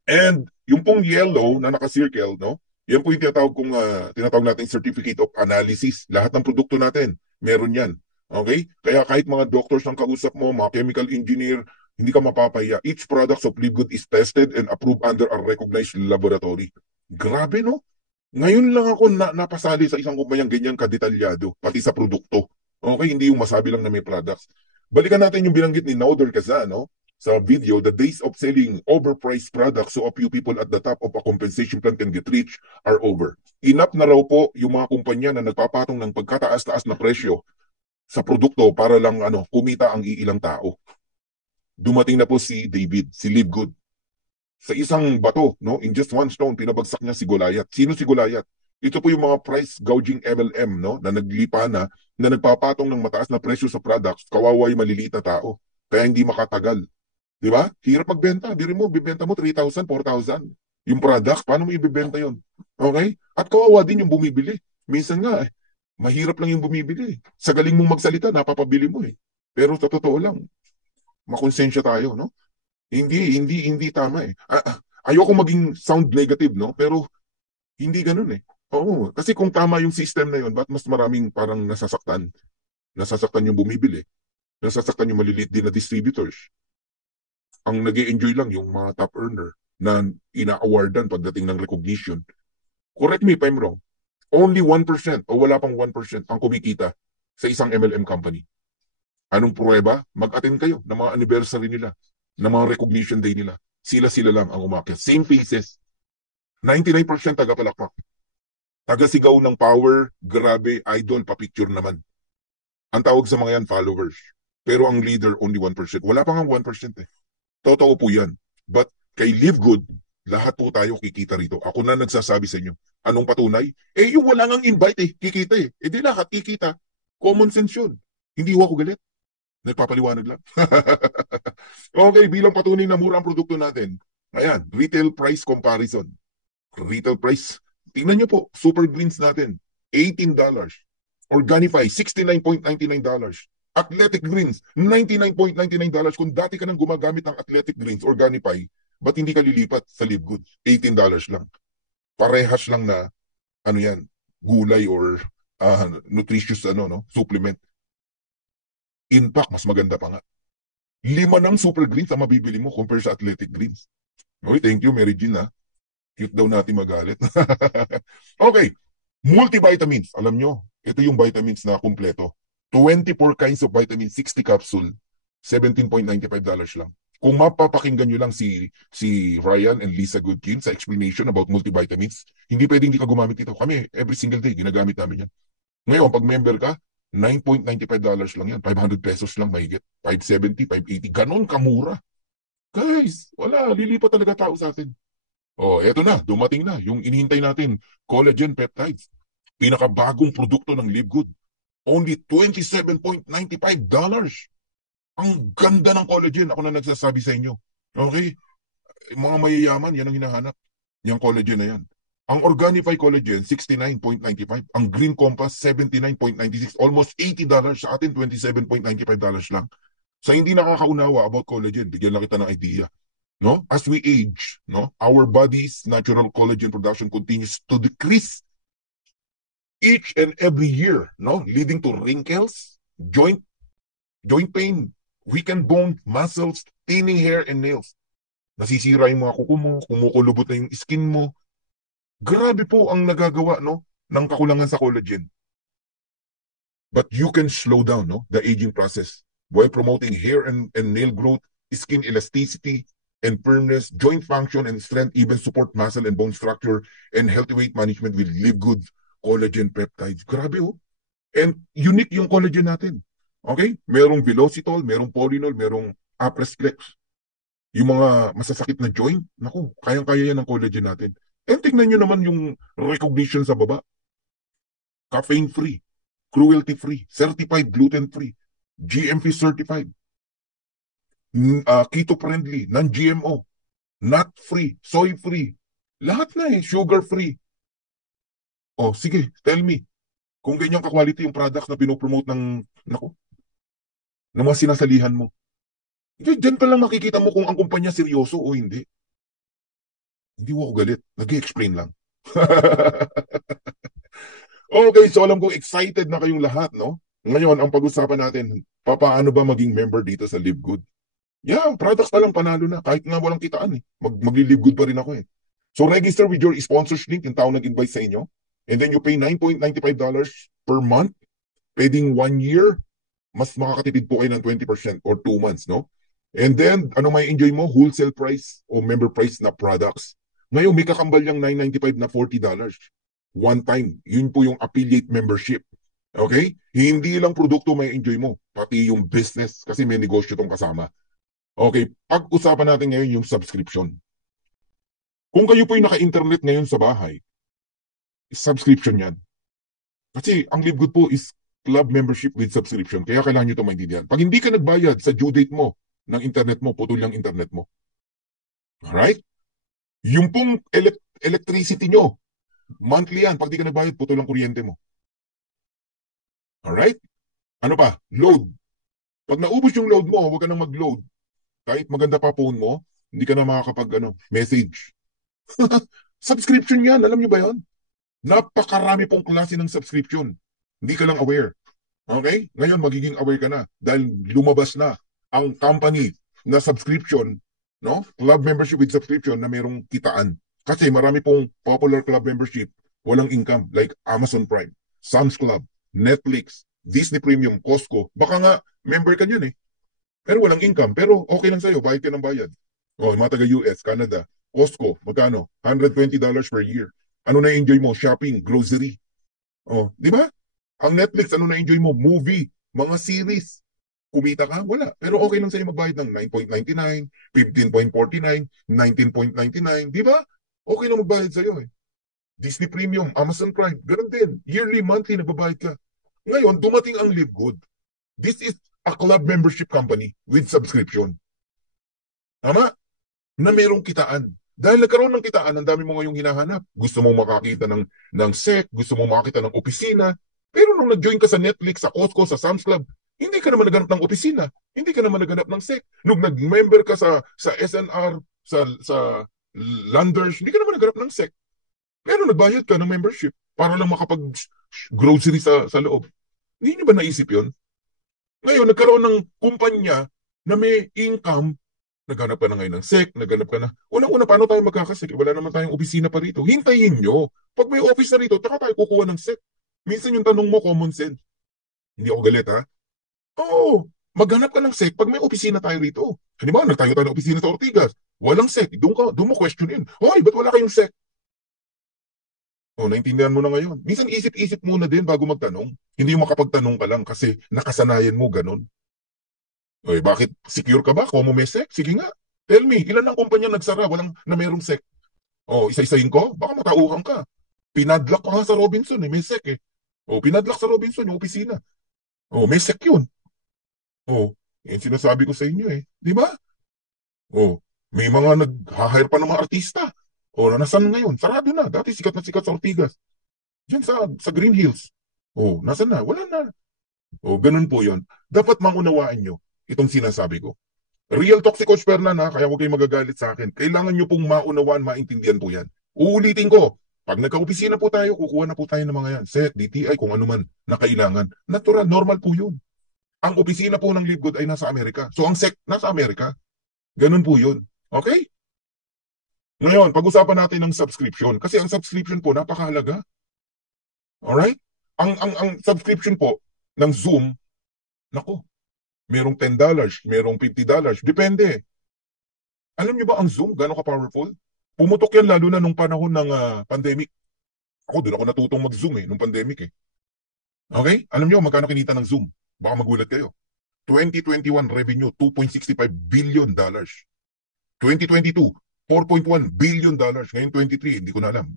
And yung pong yellow na naka-circle, no? Yan po yung tinatawag natin certificate of analysis. Lahat ng produkto natin, meron yan. Okay? Kaya kahit mga doctors ang kausap mo, mga chemical engineer, hindi ka mapapahiya. Each product of Live Good is tested and approved under a recognized laboratory. Grabe, no? Ngayon lang ako napasali sa isang kumpanyang ganyan kadetalyado, pati sa produkto. Okay? Hindi yung masabi lang na may products. Balikan natin yung binanggit ni Nauder Kaza, no? Sa video, the days of selling overpriced products so a few people at the top of a compensation plan can get rich are over. Enough na raw po yung mga kumpanya na nagpapatong ng pagkataas-taas na presyo sa produkto para lang kumita ang iilang tao. Dumating na po si David, si Livegood. Sa isang bato, no, in just one stone, pinabagsak niya si Goliath. Sino si Goliath? Ito po yung mga price gouging MLM, no, na naglipa na nagpapatong ng mataas na presyo sa products, kawawa yung maliliit na tao. Kaya hindi makatagal. Di ba? Hirap magbenta. Biri mo, bibenta mo 3,000, 4,000. Yung product, paano mo ibibenta yon? Okay? At kawawa din yung bumibili. Minsan nga, mahirap lang yung bumibili. Sa galing mong magsalita, napapabili mo eh. Pero sa totoo lang, makonsensya tayo, no? Hindi tama eh. Ayoko maging sound negative, no? Pero hindi ganun eh. Oo, kasi kung tama yung system na yun, ba't mas maraming parang nasasaktan? Nasasaktan yung bumibili. Nasasaktan yung maliliit din na distributors. Ang nag-enjoy lang yung mga top earner na ina-awardan pagdating ng recognition. Correct me if I'm wrong. Only 1% o wala pang 1% ang kumikita sa isang MLM company. Anong pruweba? Mag-attend kayo ng mga anniversary nila, ng mga recognition day nila. Sila-sila lang ang umakyat. Same faces. 99% taga-palakpak. Taga-sigaw ng power, grabe, idol, pa-picture naman. Ang tawag sa mga yan, followers. Pero ang leader, only 1%. Wala pang ang 1% eh. Totoo po yan. But kay Live Good, lahat po tayo kikita rito. Ako na nagsasabi sa inyo. Anong patunay? Eh, yung wala ngang invite eh, kikita eh. Eh di lahat kikita. Common sense yun. Hindi ako galit. Nagpapaliwanag lang. Okay, bilang patunay na mura ang produkto natin. Ayan, retail price comparison. Retail price. Tingnan nyo po, Super Greens natin, $18. Organifi, $69.99. Athletic Greens, $99.99. Kung dati ka nang gumagamit ng Athletic Greens, Organifi, ba't hindi ka lilipat sa Live Good? $18 lang. Parehas lang na, ano yan, gulay or nutritious supplement. In fact, mas maganda pa nga. 5 ng Super Greens ang mabibili mo compare sa Athletic Greens. Okay, thank you, Mary Jean, ha? Cute daw natin magalit. Okay, multivitamins. Alam nyo, ito yung vitamins na kumpleto. 24 kinds of vitamins, 60 capsule, $17.95 lang. Kung mapapakinggan nyo lang si Ryan and Lisa Goodkin sa explanation about multivitamins, hindi pwedeng hindi ka gumamit ito. Kami, every single day, ginagamit namin yan. Ngayon, pag member ka, $9.95 lang yan. 500 pesos lang mahigit. 570, 580. Ganon kamura. Guys, wala. Lilipat talaga tao sa atin. Oh, eto na. Dumating na. Yung inihintay natin. Collagen peptides. Pinakabagong produkto ng Live Good. Only $27.95. Ang ganda ng collagen. Ako na nagsasabi sa inyo. Okay? Mga mayayaman, yan ang hinahanap. Yung collagen na yan. Ang Organifi Collagen, $69.95. Ang Green Compass, $79.96. Almost $80. Sa atin, $27.95 lang. Sa hindi nakakaunawa about collagen, bigyan lang kita ng idea. No? As we age, no, our body's natural collagen production continues to decrease each and every year, no, leading to wrinkles, joint pain, weakened bone, muscles, thinning hair, and nails. Nasisira yung mga kuko mo, kumukulubot na yung skin mo. Grabe po ang nagagawa, no, ng kakulangan sa collagen. But you can slow down, no, the aging process while promoting hair and nail growth, skin elasticity and firmness, joint function and strength, even support muscle and bone structure, and healthy weight management with Live Good collagen peptides. Grabe oh. And unique yung collagen natin. Okay? Merong Velocitol, merong Polynol, merong Apresclex. Yung mga masasakit na joint, naku, kayang-kaya yan ng collagen natin. And tingnan nyo naman yung recognition sa baba. Caffeine-free, cruelty-free, certified gluten-free, GMP certified, keto-friendly, non-GMO, nut-free, soy-free, lahat na eh, sugar-free. Oh, sige, tell me, kung ganyan ka-quality yung products na pinopromote ng mga sinasalihan mo, diyan pa lang makikita mo kung ang kumpanya seryoso o hindi. Hindi mo ako galit, nag-i-explain lang. Okay, so alam ko excited na kayong lahat, no? Ngayon, ang pag-usapan natin, paano ba maging member dito sa Live Good? Yeah, products na lang panalo na. Kahit nga walang kitaan eh. Magli-Live Good pa rin ako eh. So register with your sponsors link, yung tao nag-invite sa inyo. And then you pay $9.95 per month. Pwedeng 1 year, mas makakatipid po kayo ng 20% or 2 months, no? And then, ano may enjoy mo? Wholesale price o member price na products. Ngayon, may kakambal yung $9.95 na $40. One time. Yun po yung affiliate membership. Okay? Hindi lang produkto may enjoy mo, pati yung business kasi may negosyo tong kasama. Okay, pag-usapan natin ngayon yung subscription. Kung kayo po'y naka-internet ngayon sa bahay, subscription yan. Kasi ang Livegood po is club membership with subscription. Kaya kailangan nyo ito maintindihan. Pag hindi ka nagbayad sa due date mo ng internet mo, putol yung internet mo. Alright? Yung pong electricity nyo, monthly yan. Pag di ka nagbayad, putol ang kuryente mo. Alright? Ano pa? Load. Pag naubos yung load mo, huwag ka nang mag-load. Kahit maganda pa phone mo, hindi ka na makakapag message. Subscription yan. Alam nyo ba yan? Napakarami pong klase ng subscription. Hindi ka lang aware. Okay? Ngayon, magiging aware ka na dahil lumabas na ang company na subscription, no? Club membership with subscription na mayroong kitaan. Kasi marami pong popular club membership, walang income like Amazon Prime, Sam's Club, Netflix, Disney Premium, Costco. Baka nga member ka niyan eh. Pero walang income. Pero okay lang sa'yo, bayad ka ng bayad. Oh, mga taga US, Canada, Costco, magkano? $120 per year. Ano na enjoy mo? Shopping, grocery. Oh, di ba? Ang Netflix, ano na enjoy mo? Movie, mga series. Kumita ka? Wala. Pero okay lang sa'yo magbayad ng 9.99, 15.49, 19.99. Di ba? Okay lang magbayad sa'yo eh. Disney Premium, Amazon Prime, ganun din. Yearly, monthly, nagbabayad ka. Ngayon, dumating ang Live Good. This is a club membership company with subscription. Tama? Na merong kitaan. Dahil nagkaroon ng kitaan, ang dami mo ngayong hinahanap. Gusto mo makakita ng SEC, gusto mo makakita ng opisina. Pero nung nag-join ka sa Netflix, sa Costco, sa Sam's Club, hindi ka naman naghanap ng opisina. Hindi ka naman naghanap ng SEC. Nung nag-member ka sa SNR, sa Landers, hindi ka naman naghanap ng SEC. Pero nagbayad ka ng membership para lang makapag-grocery sa loob. Hindi nyo ba naisip yun? Ngayon, nagkaroon ng kumpanya na may income. Naghanap ka na ngayon ng SEC, naghanap ka na. Unang-una, paano tayo magkakasek? Wala naman tayong opisina pa rito. Hintayin nyo. Pag may office na rito, taka tayo kukuha ng SEC. Minsan yung tanong mo, common sense. Hindi ako galit, ha? Oo, maghanap ka ng SEC pag may opisina tayo rito. Halimbawa, nagtayo tayo ng opisina sa Ortigas. Walang SEC. Doon mo questionin. Hoy, ba't wala kayong SEC? O, naintindihan mo na ngayon. Minsan isip-isip muna din bago magtanong. Hindi yung makapagtanong ka lang kasi nakasanayan mo ganun. Oy, bakit secure ka ba? Kung mo may SEC? Sige nga. Tell me, ilan ang kumpanya nagsara walang na mayroong SEC? O, isa-isahin ko? Baka matauhan ka. Pinadlock ka nga sa Robinson eh, may SEC eh. O, pinadlock sa Robinson yung opisina. O, may SEC yun. O, yan sinasabi ko sa inyo eh. Di ba? O, may mga nag-hire pa ng mga artista. O, nasan ngayon? Sarado na. Dati sikat na sikat sa Ortigas. Diyan sa Green Hills. O, nasan na? Wala na. O, ganun po yon. Dapat maunawaan nyo itong sinasabi ko. Real talk si Coach Fernan ha, kaya huwag kayong magagalit sa akin. Kailangan nyo pong maunawaan, maintindihan po yan. Uulitin ko, pag nagka-opisina po tayo, kukuha na po tayo ng mga yan. SEC, DTI, kung ano man na kailangan. Natural, normal po yun. Ang opisina po ng Livegood ay nasa Amerika. So ang SEC, nasa Amerika. Ganun po yun. Okay? Ngayon, pag-usapan natin ng subscription. Kasi ang subscription po, napakahalaga. Alright? Ang subscription po ng Zoom, nako, merong $10, merong $50. Depende. Alam niyo ba ang Zoom, gano'ng ka-powerful? Pumutok yan lalo na nung panahon ng pandemic. Ako, doon ako natutong mag-Zoom nung pandemic eh. Okay? Alam niyo, magkano kinita ng Zoom? Baka magulat kayo. 2021 revenue, $2.65 billion. 2022, $4.1 billion. Ngayon 23, hindi ko na alam.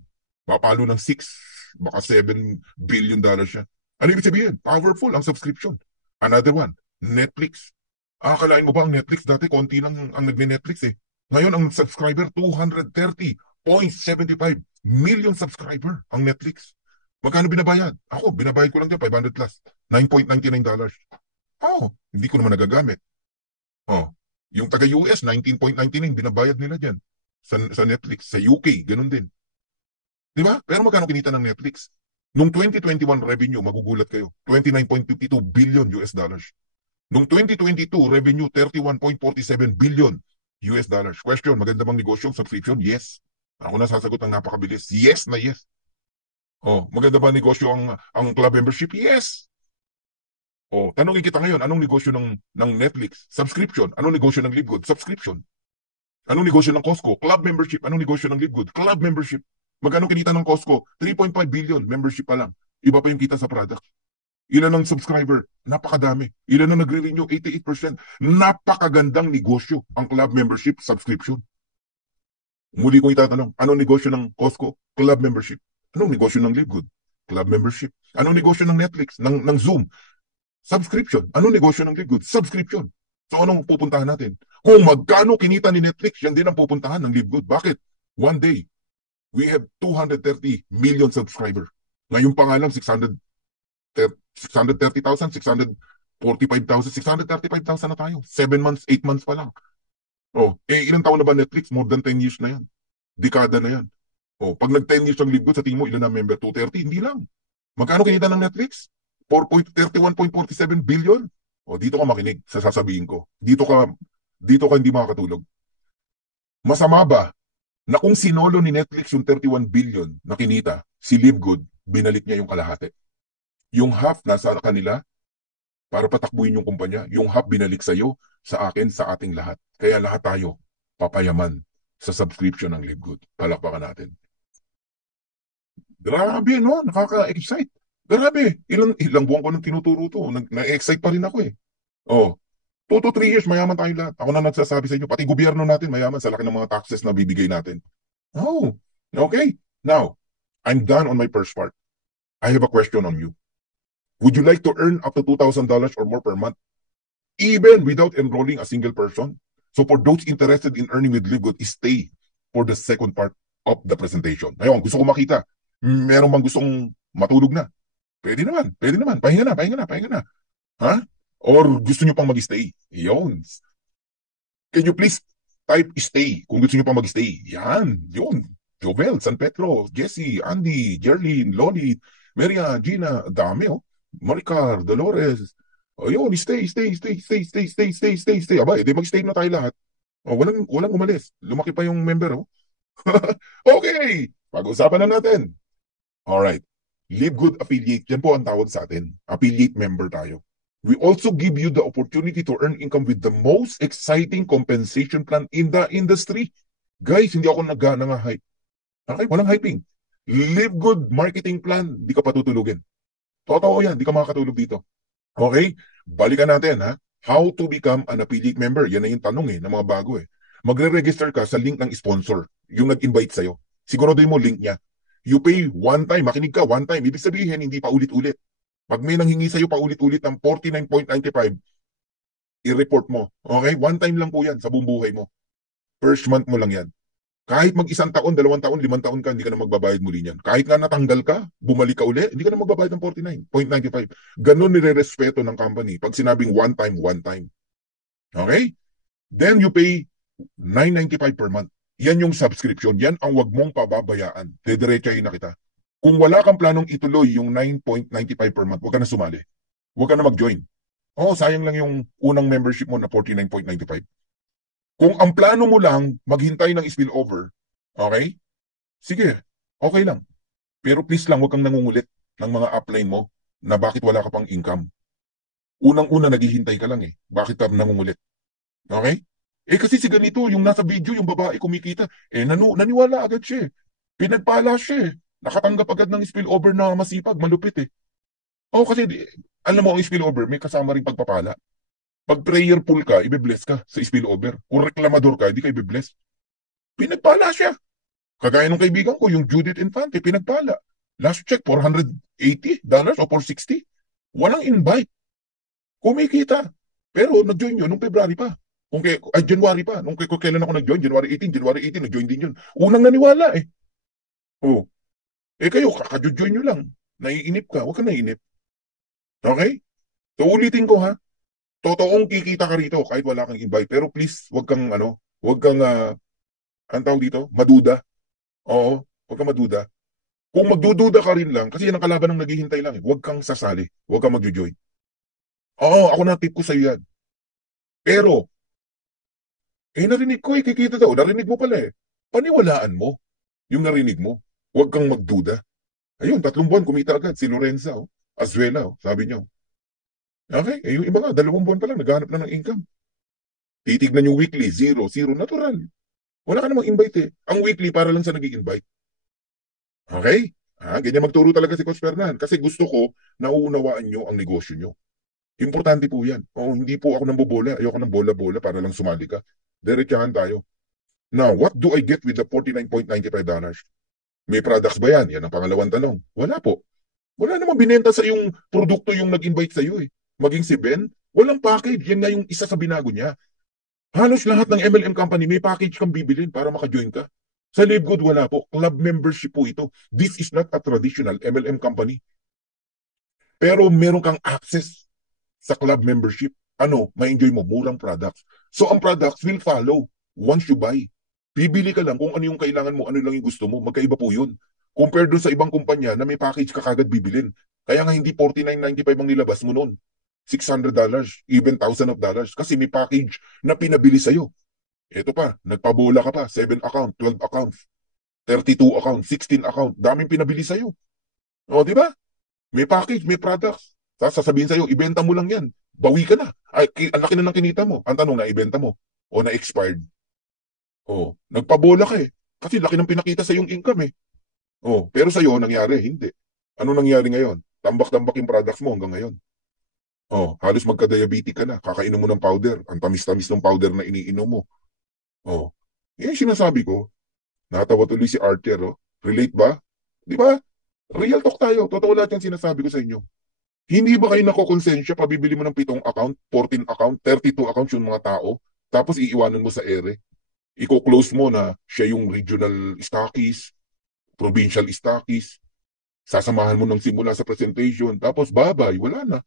Mapalo ng 6, baka $7 billion siya. Ano ibig sabihin? Powerful ang subscription. Another one, Netflix. Akalain mo ba ang Netflix? Dati konti lang ang nagne-Netflix eh. Ngayon ang subscriber, 230.75 million subscriber ang Netflix. Magkano binabayad? Ako, binabayad ko lang dyan, 500 plus. $9.99. Oh, hindi ko naman nagagamit. Oh, yung taga-US, 19.99 binabayad nila dyan. Sa Netflix, sa UK, ganun din. Di ba? Pero magkano kinita ng Netflix? Nung 2021 revenue, magugulat kayo, 29.52 billion US dollars. Nung 2022 revenue, 31.47 billion US dollars. Question, maganda bang negosyo, subscription? Yes. Ako na sasagot ng napakabilis. Yes na yes. Oh, maganda ba negosyo ang club membership? Yes. Oh, tanongin kita ngayon, anong negosyo ng Netflix? Subscription. Anong negosyo ng Livegood? Subscription. Anong negosyo ng Costco? Club membership. Anong negosyo ng Livegood? Club membership. Magkano kinita ng Costco? 3.5 billion membership pa lang. Iba pa yung kita sa product. Ilan ang subscriber? Napakadami. Ilan ang nagre-renew? 88%. Napakagandang negosyo ang club membership subscription. Muli kong itatanong, anong negosyo ng Costco? Club membership. Anong negosyo ng Livegood? Club membership. Anong negosyo ng Netflix? Ng Zoom? Subscription. Anong negosyo ng Livegood? Subscription. So anong pupuntahan natin? Kung magkano kinita ni Netflix, yan din ang pupuntahan ng Livegood. Bakit? One day, we have 230 million subscriber. Ngayon pa nga lang, 630,000, 645,000, 635,000 na tayo. 7 months, 8 months pa lang. Oh, ilang taon na ba Netflix? More than 10 years na yan. Dekada na yan. Oh, pag nag-10 years ang Livegood, sa tingin mo, ilan na member? 230? Hindi lang. Magkano kinita ng Netflix? 31.47 billion. Oh, dito ka makinig sa sasabihin ko. Dito ka hindi makakatulog. Masama ba na kung sinolo ni Netflix yung 31 billion na kinita, si Livegood, binalik niya yung kalahati? Yung half nasa kanila para patakbuhin yung kumpanya. Yung half binalik sa'yo, sa akin, sa ating lahat. Kaya lahat tayo papayaman sa subscription ng Livegood. Palakpakan natin. Grabe, no? Nakaka-excite. Grabe. Ilang buwan ko nang tinuturo to. Na-excite pa rin ako eh. Oh, 2 to 3 years, mayaman tayo lahat. Ako na nagsasabi sa inyo, pati gobyerno natin, mayaman sa laki ng mga taxes na bibigay natin. Oh, okay. Now, I'm done on my first part. I have a question on you. Would you like to earn up to $2,000 or more per month, even without enrolling a single person? So for those interested in earning with Livegood, stay for the second part of the presentation. Ngayon, gusto ko makita, meron bang gustong matulog na? Pwede naman, pwede naman. Pahinga na. Ha? Or gusto nyo pang mag-stay? Yun. Can you please type stay kung gusto nyo pang mag-stay? Yan, yun. Jovel, San Pedro, Jessie, Andy, Jerlyn, Loli, Maria, Gina, dami oh. Maricar, Dolores. O yun, stay. Aba, edi mag-stay na tayo lahat. O, walang umalis. Lumaki pa yung member, oh. Okay, pag-usapan na natin. Alright. Livegood affiliate, yan po ang tawag sa atin. Affiliate member tayo. We also give you the opportunity to earn income with the most exciting compensation plan in the industry. Guys, hindi ako nang-hype. Okay, walang hyping. Livegood marketing plan, di ka patutulugin. Totoo yan, di ka makakatulog dito. Okay? Balikan natin ha. How to become an affiliate member? Yan na yung tanong ng mga bago eh. Magre-register ka sa link ng sponsor, yung nag-invite sa'yo. Siguraduhin mo link niya. You pay one time, makinig ka, one time. Ibig sabihin, hindi pa ulit-ulit. Pag may nanghingi sa'yo pa ulit-ulit ng 49.95, i-report mo. Okay? One time lang po yan sa buong buhay mo. First month mo lang yan. Kahit mag-1 taon, 2 taon, 5 taon ka, hindi ka na magbabayad muli niyan. Kahit nga natanggal ka, bumalik ka uli, hindi ka na magbabayad ng 49.95. Ganun nire-respeto ng company pag sinabing one time. Okay? Then you pay $9.95 per month. Yan yung subscription. Yan ang wag mong pababayaan. Dediretsahin na kita. Kung wala kang planong ituloy yung 9.95 per month, huwag ka na sumali. Huwag ka na mag-join. Oo, sayang lang yung unang membership mo na 49.95. Kung ang plano mo lang maghintay ng spillover, okay? Sige, okay lang. Pero please lang, huwag kang nangungulit ng mga upline mo na bakit wala ka pang income. Unang-una, naghihintay ka lang eh. Bakit ka nangungulit? Okay? Kasi si ganito, yung nasa video, yung babae kumikita, naniwala agad siya eh. Pinagpala siya eh. Nakatanggap agad ng spillover na masipag, malupit eh. Kasi alam mo ang spillover, may kasama rin pagpapala. Pag prayerful ka, ibe-bless ka sa spillover. Kung reklamador ka, hindi ka ibe-bless. Pinagpala siya. Kagaya ng kaibigan ko, yung Judith Infante, pinagpala. Last check, $480 o $460. Walang invite. Kumikita. Pero nag-join yun nung February pa. January pa. Kung kailan ako nag-join, January 18, nag-join din yun. Unang naniwala eh. Kayo, kaka-join nyo lang. Naiinip ka, huwag ka naiinip. Okay? So ulitin ko ha. Totoong kikita ka rito kahit wala kang invite. Pero please, huwag kang ang tawag dito, maduda. Oo, huwag kang maduda. Kung magdududa ka rin lang, kasi yan ang kalaban ng naghihintay lang eh. Huwag kang sasali. Huwag kang magjo-join. Oo, ako na tip ko sa iyo yan. Pero, narinig ko kikita daw. Narinig mo pala eh. Paniwalaan mo yung narinig mo. Huwag kang magduda. Ayun, 3 buwan kumita agad. Si Lorenza, Azuela, sabi niya. Okay, yung iba nga, 2 buwan pa lang, naghahanap na ng income. Titignan yung weekly, zero, natural. Wala ka namang invite eh. Ang weekly para lang sa nag-i-invite. Okay? Ganyan magturo talaga si Coach Fernan. Kasi gusto ko, nauunawaan nyo ang negosyo nyo. Importante po yan. Hindi po ako nang bobola. Ayoko ng bola-bola para lang sumali ka. Diretsahan tayo. Now, what do I get with the $49.95? May products ba yan? Yan ang pangalawang tanong. Wala po. Wala namang binenta sa yung produkto yung nag-invite sa iyo eh. Maging si Ben, walang package. Yan nga yung isa sa binago niya. Halos lahat ng MLM company may package kang bibilin para maka-join ka. Sa LiveGood wala po. Club membership po ito. This is not a traditional MLM company. Pero meron kang access sa club membership. Ano, ma-enjoy mo, murang products. So ang products will follow once you buy. Bibili ka lang kung ano yung kailangan mo, ano lang yung gusto mo. Magkaiba po yun. Compared dun sa ibang kumpanya na may package ka kagad bibilin. Kaya nga hindi $49.95 ang nilabas mo noon. $600, even $1,000. Kasi may package na pinabili sa'yo. Ito pa, nagpabola ka pa, 7 account, 12 accounts, 32 account, 16 account. Daming pinabili sa'yo. O, di ba? May package, may products. Sasabihin sa'yo, ibenta mo lang yan. Bawi ka na. Ay, ang laki na ng kinita mo. Ang tanong na, ibenta mo o na-expired? O, nagpabola ka eh. Kasi laki ng pinakita sa yung income eh. O, pero sa'yo, nangyari, hindi. Ano nangyari ngayon? Tambak-tambak yung products mo hanggang ngayon. Oh, halos magka-diabetic ka na. Kakainom mo ng powder. Ang tamis-tamis ng powder na iniinom mo. Oh, yan yung sinasabi ko. Natawa tuloy si Archer, oh. Relate ba? Di ba? Real talk tayo. Totoo lahat yung sinasabi ko sa inyo. Hindi ba kayo nakokonsensya pabibili mo ng 7 account, 14 account, 32 accounts yung mga tao, tapos iiwanan mo sa ere? Iko-close mo na siya yung regional stockist, provincial stockist, sasamahan mo ng simula sa presentation, tapos babay, wala na.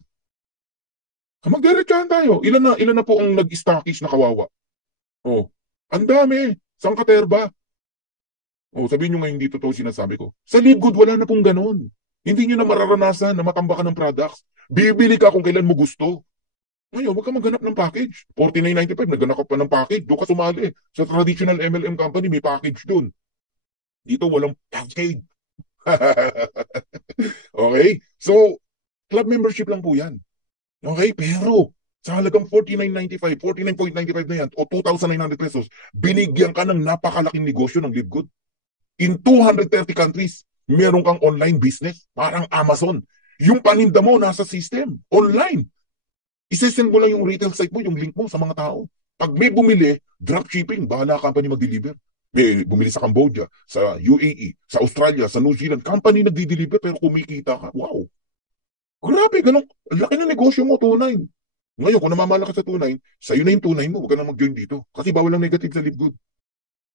Magdiretsahan tayo. Ilan na po ang nag-stockies na kawawa? Oh, ang dami. Saan katerba? Oh, sabihin nyo nga hindi totoo sinasabi ko. Sa LiveGood, wala na pong ganun. Hindi nyo na mararanasan na matambakan ng products. Bibili ka kung kailan mo gusto. Ngayon, huwag ka maghanap ng package. $49.95, naghanap ka pa ng package. Doon ka sumali. Sa traditional MLM company, may package doon. Dito, walang package. Okay? So, club membership lang po yan. Okay, pero sa halagang $49.95, $49.95 na yan, o 2,900 pesos, binigyan ka ng napakalaking negosyo ng LiveGood. In 230 countries, meron kang online business, parang Amazon. Yung paninda mo nasa system, online. Isesend mo lang yung retail site mo, yung link mo sa mga tao. Pag may bumili, dropshipping, bahala company mag-deliver. May bumili sa Cambodia, sa UAE, sa Australia, sa New Zealand, company nagdi-deliver pero kumikita ka. Wow! Grabe, ganun. Laki ng negosyo mo, tunay. Ngayon, kung namamala ka sa tunay, sa'yo na yung tunay mo, huwag ka na mag-join dito. Kasi bawal ang negative sa LiveGood.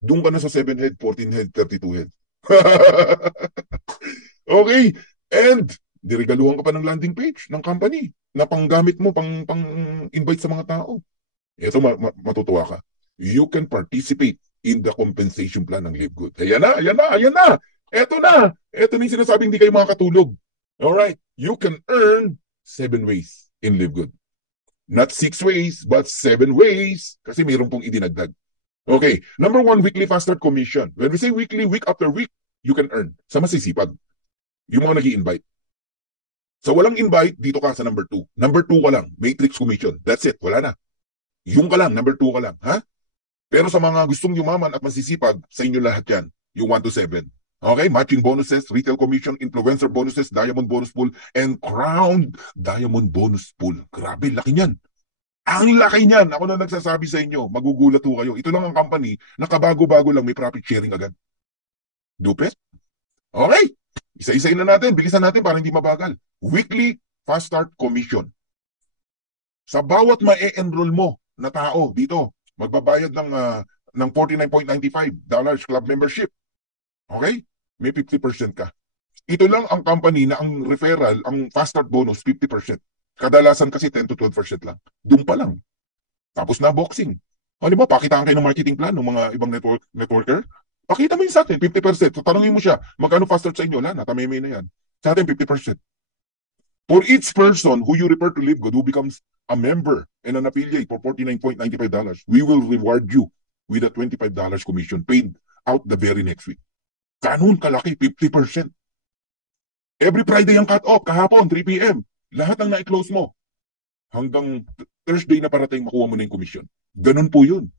Doon ka na sa 7 head, 14 head, 32 head. Okay. And, diregaluhan ka pa ng landing page ng company na panggamit mo, pang-invite sa mga tao. Ito, matutuwa ka. You can participate in the compensation plan ng LiveGood. Ayan na, ayan na, ayan na. Ito na. Ito na yung sinasabing hindi kayo makakatulog. Alright, you can earn 7 ways in LiveGood. Not 6 ways, but 7 ways. Kasi mayroon pong idinagdag. Okay, number 1, weekly fast start commission. When we say weekly, week after week, you can earn. Sa masisipag. Yung mga nag-i-invite. So walang invite, dito ka sa number 2. Number 2 ka lang, matrix commission. That's it, wala na. Yung ka lang, number 2 ka lang. Ha? Pero sa mga gustong yumaman at masisipag, sa inyo lahat yan. Yung 1 to 7. Okay, matching bonuses, retail commission, influencer bonuses, diamond bonus pool, and crown diamond bonus pool. Grabe, laki niyan. Ang laki niyan. Ako na nagsasabi sa inyo, magugulat ho kayo. Ito lang ang company na kabago-bago lang may profit sharing agad. Dupes? Okay, isa-isayin na natin, bilisan natin para hindi mabagal. Weekly fast start commission. Sa bawat ma-e-enroll mo na tao dito, magbabayad ng $49.95 club membership. Okay? May 50% ka. Ito lang ang company na ang referral, ang fast start bonus, 50%. Kadalasan kasi 10 to 12% lang. Doon pa lang. Tapos na boxing. Ano ba, pakitaan kayo ng marketing plan ng mga ibang networker? Pakita mo yun sa atin, 50%. So tanongin mo siya, magkano fast start sa inyo? Wala, natameme na yan. Sa atin, 50%. For each person who you refer to LiveGood who becomes a member and an affiliate for $49.95, we will reward you with a $25 commission paid out the very next week. Ganun kalaki, 50%. Every Friday ang cut-off, kahapon, 3 p.m. Lahat ng na-close mo. Hanggang Thursday na parating makuha mo na yung commission. Ganun po yun.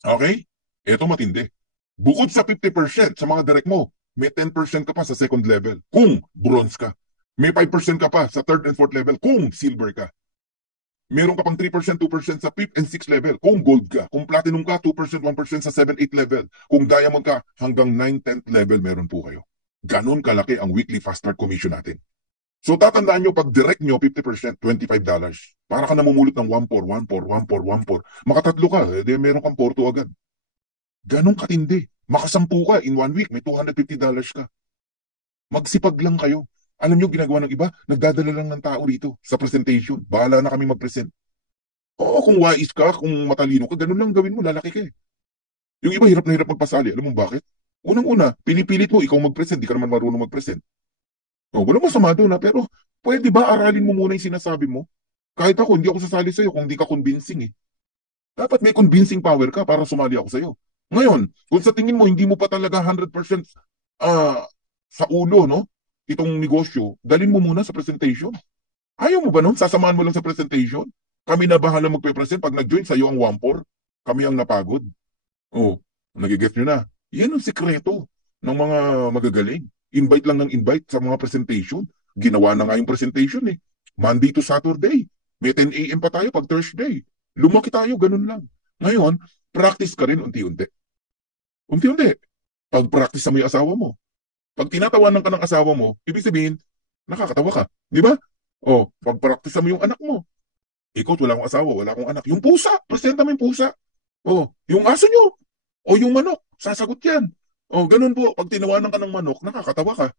Okay? Eto matindi. Bukod sa 50% sa mga direct mo, may 10% ka pa sa second level. Kung bronze ka. May 5% ka pa sa third and fourth level kung silver ka. Meron ka pang 3%, 2% sa fifth and sixth level kung gold ka. Kung platinum ka, 2%, 1% sa 7, 8 level. Kung diamond ka, hanggang 9, 10th level meron po kayo. Ganon kalaki ang weekly fast start commission natin. So tatandaan nyo, pag direct nyo, 50%, $25. Para ka namumulot ng 1-4, 1-4, 1-4, 1-4. Makatatlo ka, meron kang 4-2 agad. Ganon katindi. Makasampu ka, in 1 week, may $250 ka. Magsipag lang kayo. Alam nyo, ginagawa ng iba, nagdadala lang ng tao rito sa presentation. Bahala na kami mag-present. Oo, kung wais ka, kung matalino ka, ganun lang gawin mo, lalaki ka eh. Yung iba, hirap na hirap magpasali. Alam mo bakit? Unang-una, pinipilit mo, ikaw mag-present, di ka naman marunong mag-present. Oh, walang masama doon na, pero pwede ba aralin mo muna yung sinasabi mo? Kahit ako, hindi ako sasali sa'yo kung hindi ka convincing eh. Dapat may convincing power ka para sumali ako sa'yo. Ngayon, kung sa tingin mo, hindi mo pa talaga 100% sa ulo, no? Itong negosyo, dalin mo muna sa presentation. Ayaw mo ba nun? Sasamahan mo lang sa presentation? Kami na bahala magpe-present. Pag nag-join sa'yo ang 1-4, kami ang napagod. Oh, nagigets nyo na. Yan ang sikreto ng mga magagaling. Invite lang ng invite sa mga presentation. Ginawa na nga yung presentation eh. Monday to Saturday. May 10 a.m. pa tayo pag Thursday. Lumaki tayo, ganun lang. Ngayon, practice ka rin unti-unti. Unti-unti. Pag-practice sa may asawa mo. Pag tinatawanan ka ng asawa mo, ibig sabihin, nakakatawa ka. Di ba? O, pag-practice mo yung anak mo. Ikaw, wala akong asawa, wala akong anak. Yung pusa, presenta mo yung pusa. O, yung aso nyo. O, yung manok, sasagot yan. O, ganun po. Pag tinawanan ka ng manok, nakakatawa ka.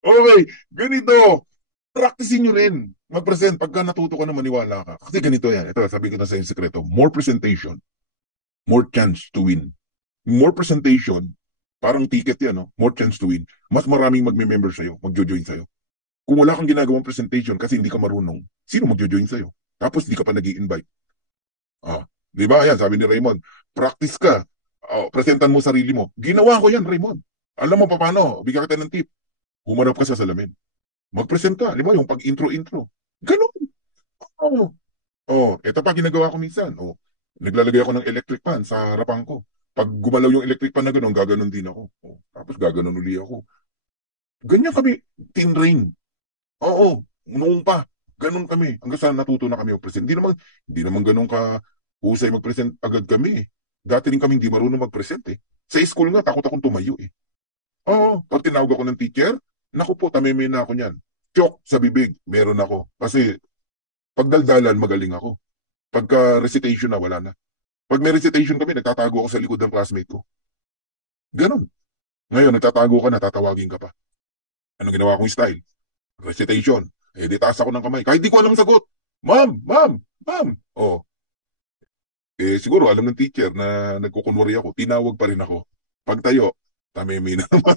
Okay, ganito. Practicein nyo rin. Mag-present. Pagka natuto ka na maniwala ka. Kasi ganito yan. Ito, sabi ko na sa yung sekreto. More presentation, more chance to win. More presentation, parang ticket yan, no? More chance to win. Mas maraming magme-member sa'yo, magjo-join sa'yo. Kung wala kang ginagawang presentation kasi hindi ka marunong, sino magjo-join sa'yo? Tapos hindi ka pa nag-i-invite. Di ba? Ayan, sabi ni Raymond, practice ka. Presentan mo sarili mo. Ginawa ko yan, Raymond. Alam mo pa paano? Bigyan kita ng tip. Humarap ka sa salamin. Mag-present ka. Di ba? Yung pag-intro-intro. Ganun. Ito pa ginagawa ko minsan. Naglalagay ako ng electric fan sa harapan ko. Pag gumalaw yung electric fan na gano'n, gaganon din ako. Tapos gaganon uli ako. Ganyan kami, tinrain. Oo, noong pa. Ganon kami. Hanggang sa natuto na kami mag-present. Hindi naman ganon ka husay mag-present agad kami. Dati rin kami hindi marunong mag-present eh. Sa school nga, takot akong tumayo eh. Oo, pag tinawag ako ng teacher, naku po, tamimay na ako niyan. Chok sa bibig, meron ako. Kasi pag daldalan, magaling ako. Pagka recitation na, wala na. Pag may recitation kami, nagtatago ako sa likod ng classmate ko. Ganon. Ngayon, nagtatago ka na, tatawagin ka pa. Anong ginawa kong style? Recitation. Di taas ako ng kamay. Kahit di ko alam sagot. Ma'am, ma'am, ma'am. Siguro alam ng teacher na nagkukunwari ako. Tinawag pa rin ako. Pagtayo, tamimi na naman.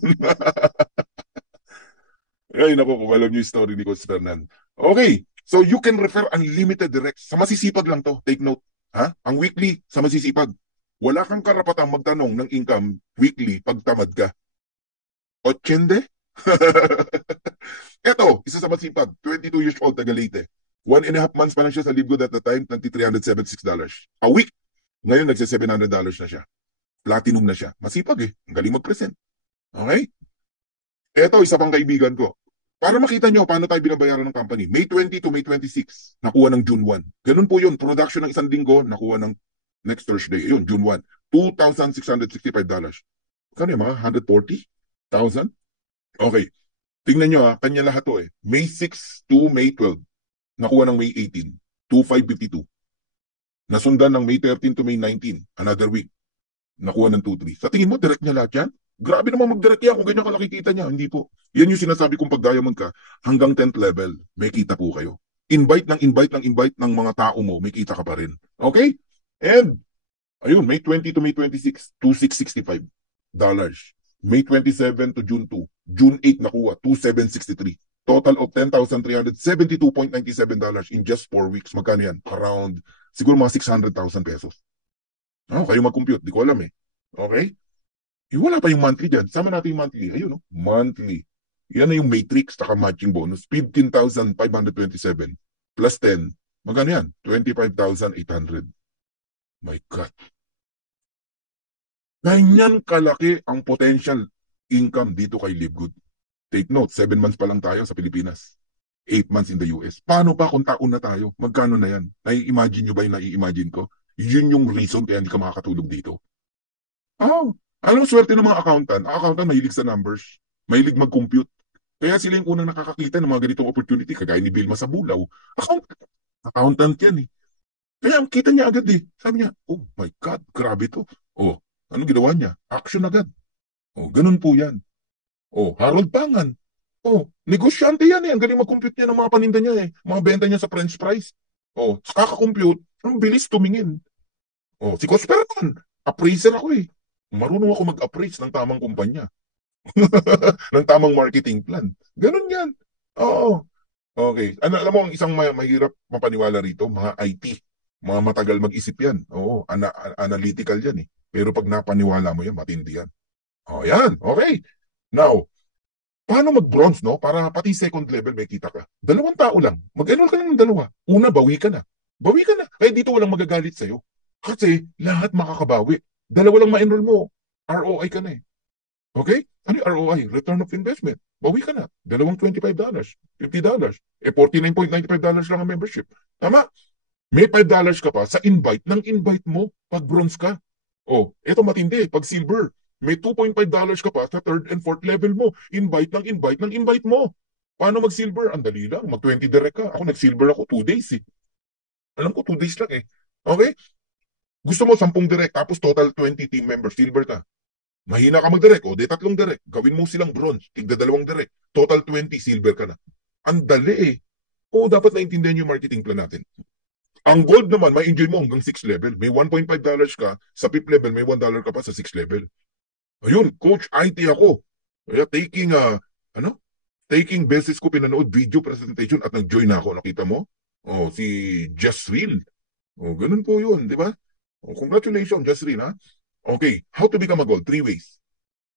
Ay, naku, kung alam niyo yung story ni Coach Fernan. Okay, so you can refer unlimited direct. Sa masisipag lang to, take note. Ha? Ang weekly, sa masisipag. Wala kang karapatang magtanong ng income weekly pag tamad ka. 80? Eto, isa sa masipag, 22 years old, taga Leyte. 1.5 months pa lang siya sa Libgood at the time, $376. A week. Ngayon, nagsa $700 na siya. Platinum na siya. Masipag eh. Ang galing mag-present. Okay? Eto, isa pang kaibigan ko. Para makita nyo paano tayo binabayaran ng company. May 20 to May 26, nakuha ng June 1. Ganun po yun. Production ng isang linggo, nakuha ng next Thursday. Yun, June 1. $2,665. Kano yung mga 140,000? Okay. Tingnan nyo kanya lahat to eh. May 6 to May 12. Nakuha ng May 18. 2,552. Nasundan ng May 13 to May 19. Another week. Nakuha ng 2,3. Sa tingin mo, direct niya lahat yan? Grabe naman mag-direct yan kung ganyan ka nakikita niya. Hindi po. Yan yung sinasabi kong pag diamond ka, hanggang 10th level, may kita po kayo. Invite ng mga tao mo, may kita ka pa rin. Okay? And, ayun, May 20 to May 26, $2,665. May 27 to June 2. June 8 nakuha, $2,763. Total of $10,372.97 in just 4 weeks. Magkano yan? Around, siguro mga 600,000 pesos. Kayo mag-compute, di ko alam eh. Okay? Wala pa yung monthly dyan. Sama natin yung monthly. Ayun, no? Monthly. Yan na yung matrix, taka matching bonus. 15,527 plus 10. Magkano yan? 25,800. My God. Ganyan kalaki ang potential income dito kay Live Good. Take note, 7 months pa lang tayo sa Pilipinas. 8 months in the US. Paano pa kung taon na tayo? Magkano na yan? Nai-imagine nyo ba yung nai-imagine ko? Yun yung reason kaya hindi ka makakatulog dito. Oh, anong swerte ng mga accountant? Ang accountant mahilig sa numbers. Mahilig mag-compute. Kaya sila yung unang nakakakita ng mga ganitong opportunity, kagaya ni Vilma sa Bulaw. Accountant yan eh. Kaya ang kita niya agad eh. Sabi niya, oh my God, grabe to. Oh, anong ginawa niya? Action agad. Oh, ganun po yan. Oh, Harold Pangan. Oh, negosyante yan eh. Ang galing mag-compute niya ng mga paninda niya eh. Mga benta niya sa French fries. Oh, sa kaka-compute, ang bilis tumingin. Oh, si Cosperman, appraiser ako eh. Marunong ako mag-appraise ng tamang kumpanya. ng tamang marketing plan. Ganun yan. Oo. Okay. Alam mo, ang isang mahirap mapaniwala rito, mga IT. Mga matagal mag-isip yan. Oo, analytical yan eh. Pero pag napaniwala mo yan, matindi yan. Oh, yan. Okay. Now, paano mag-bronze, no? Para pati second level may kita ka. 2 tao lang. Mag-enroll ka lang ng 2. Una, bawi ka na. Bawi ka na. Kaya dito walang magagalit sa'yo. Kasi lahat makakabawi. 2 lang ma-enroll mo. ROI ka na eh. Okay? Ano yung ROI? Return of investment. Bawi ka na. Dalawang $25, $50. $49.95 lang ang membership. Tama? May $5 ka pa sa invite ng invite mo pag bronze ka. Oh, eto matindi. Pag silver, may $2.5 ka pa sa third and fourth level mo. Invite ng invite ng invite mo. Paano mag-silver? Ang dali lang. Mag-20 direct ka. Ako nag-silver ako 2 days eh. Alam ko 2 days lang eh. Okay? Gusto mo 10 direct tapos total 20 team members. Silver ka. Mahina ka mag-direct. O, di 3 direct. Gawin mo silang bronze. Tigda 2 direct. Total 20, silver ka na. Ang dali eh. O, dapat naintindihan yung marketing plan natin. Ang gold naman, may enjoy mo hanggang 6 level. May $1.5 ka. Sa 5th level, may $1 ka pa sa 6th level. Ayun, coach, IT ako. Kaya taking basis ko pinanood video presentation at nag-join ako. Nakita mo? Oh, si Jasril. Oh, ganun po yun, di ba? Oh, congratulations, Jasril, ha? Okay, how to become a gold? 3 ways.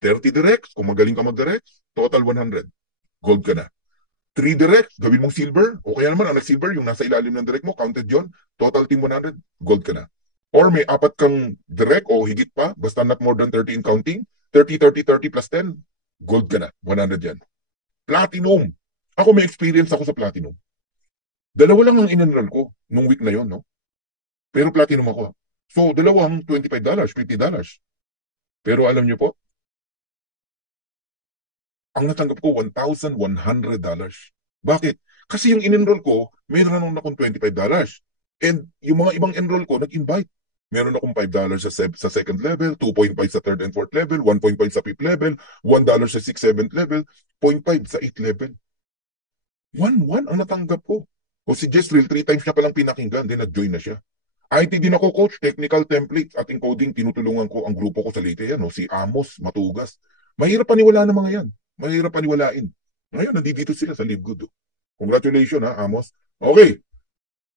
30 directs, kung magaling ka mag-directs, total 100. Gold ka na. 3 directs, gawin mong silver. O kaya naman, ang nag-silver, yung nasa ilalim ng direct mo, counted yon. Total team 100, gold ka na. Or may 4 kang direct o higit pa, basta not more than 30 in counting, 30, 30, 30 plus 10, gold ka na. 100 yan. Platinum. Ako may experience ako sa platinum. 2 lang ang in-enroll ko nung week na yon, no? Pero platinum ako. So, 2 $25, $50. Pero alam nyo po, ang natanggap ko $1,100. Bakit? Kasi yung in-enroll ko, meron akong $25. And yung mga ibang enroll ko, nag-invite. Meron akong $5 sa second level, 2.5 sa third and fourth level, 1.5 sa fifth level, $1 sa 6th, 7th level, 0.5 sa 8th level. 1 ang natanggap ko. O si Jezreel, 3 times niya palang pinakinggan, then nag-join na siya. IT din ako, coach, technical templates at encoding, tinutulungan ko ang grupo ko sa Leyte yan, no? Si Amos Matugas. Mahirap paniwala ng mga yan. Mahirap paniwalain. Ngayon, nandito sila sa Live Good. Oh. Congratulations, ha, Amos. Okay.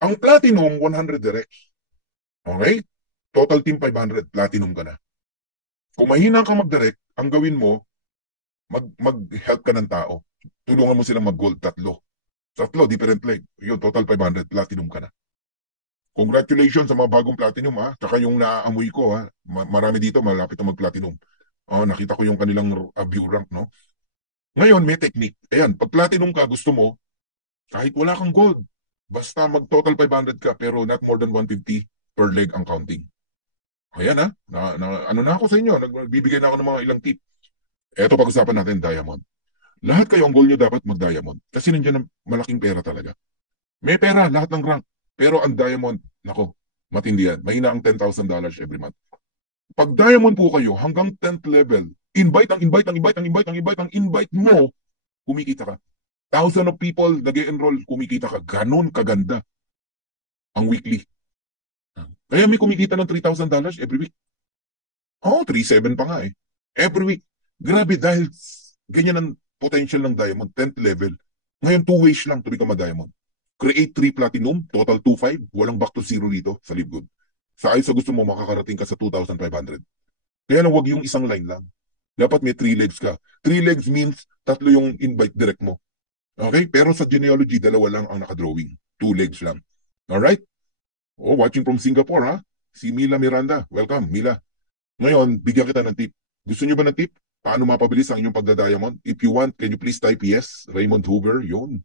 Ang platinum, 100 directs. Okay? Total team 500, platinum ka na. Kung mahina ka mag-direct, ang gawin mo, mag-help ka ng tao. Tulungan mo silang mag-gold, 3. 3, different leg. Yun, total 500, platinum ka na. Congratulations sa mga bagong platinum ha. Tsaka yung naaamoy ko ha. Marami dito malapit na mag-platinum. Oh, nakita ko yung kanilang view rank, no? Ngayon, may technique. Ayan, pag platinum ka, gusto mo, kahit wala kang gold, basta mag-total 500 ka, pero not more than 150 per leg ang counting. Ayan ha. Ano na ako sa inyo? Nagbibigay na ako ng mga ilang tip. Eto pag-usapan natin, diamond. Lahat kayo, ang goal nyo dapat mag-diamond. Kasi nandiyan ang malaking pera talaga. May pera, lahat ng rank. Pero ang diamond, nako, matindi yan. Mahina ang $10,000 every month. Pag diamond po kayo, hanggang 10th level, invite mo, kumikita ka. Thousand of people nag-enroll, kumikita ka. Ganon kaganda ang weekly. Kaya may kumikita ng $3,000 every week. Oh, 3,700 pa nga eh. Every week. Grabe dahil ganyan ang potential ng diamond, 10th level. Ngayon, 2 ways lang to become a diamond. Create 3 platinum, total 2,500. Walang back to zero dito sa Live Good. Sa ayos sa gusto mo, makakarating ka sa 2,500. Kaya lang, wag yung isang line lang. Dapat may 3 legs ka. 3 legs means 3 yung invite direct mo. Okay? Pero sa genealogy, 2 lang ang nakadrawing. 2 legs lang. Alright? Oh, watching from Singapore, ha? Si Mila Miranda. Welcome, Mila. Ngayon, bigyan kita ng tip. Gusto nyo ba ng tip? Paano mapabilis ang inyong pagda-diamond? If you want, can you please type yes? Raymond Hoover, yun.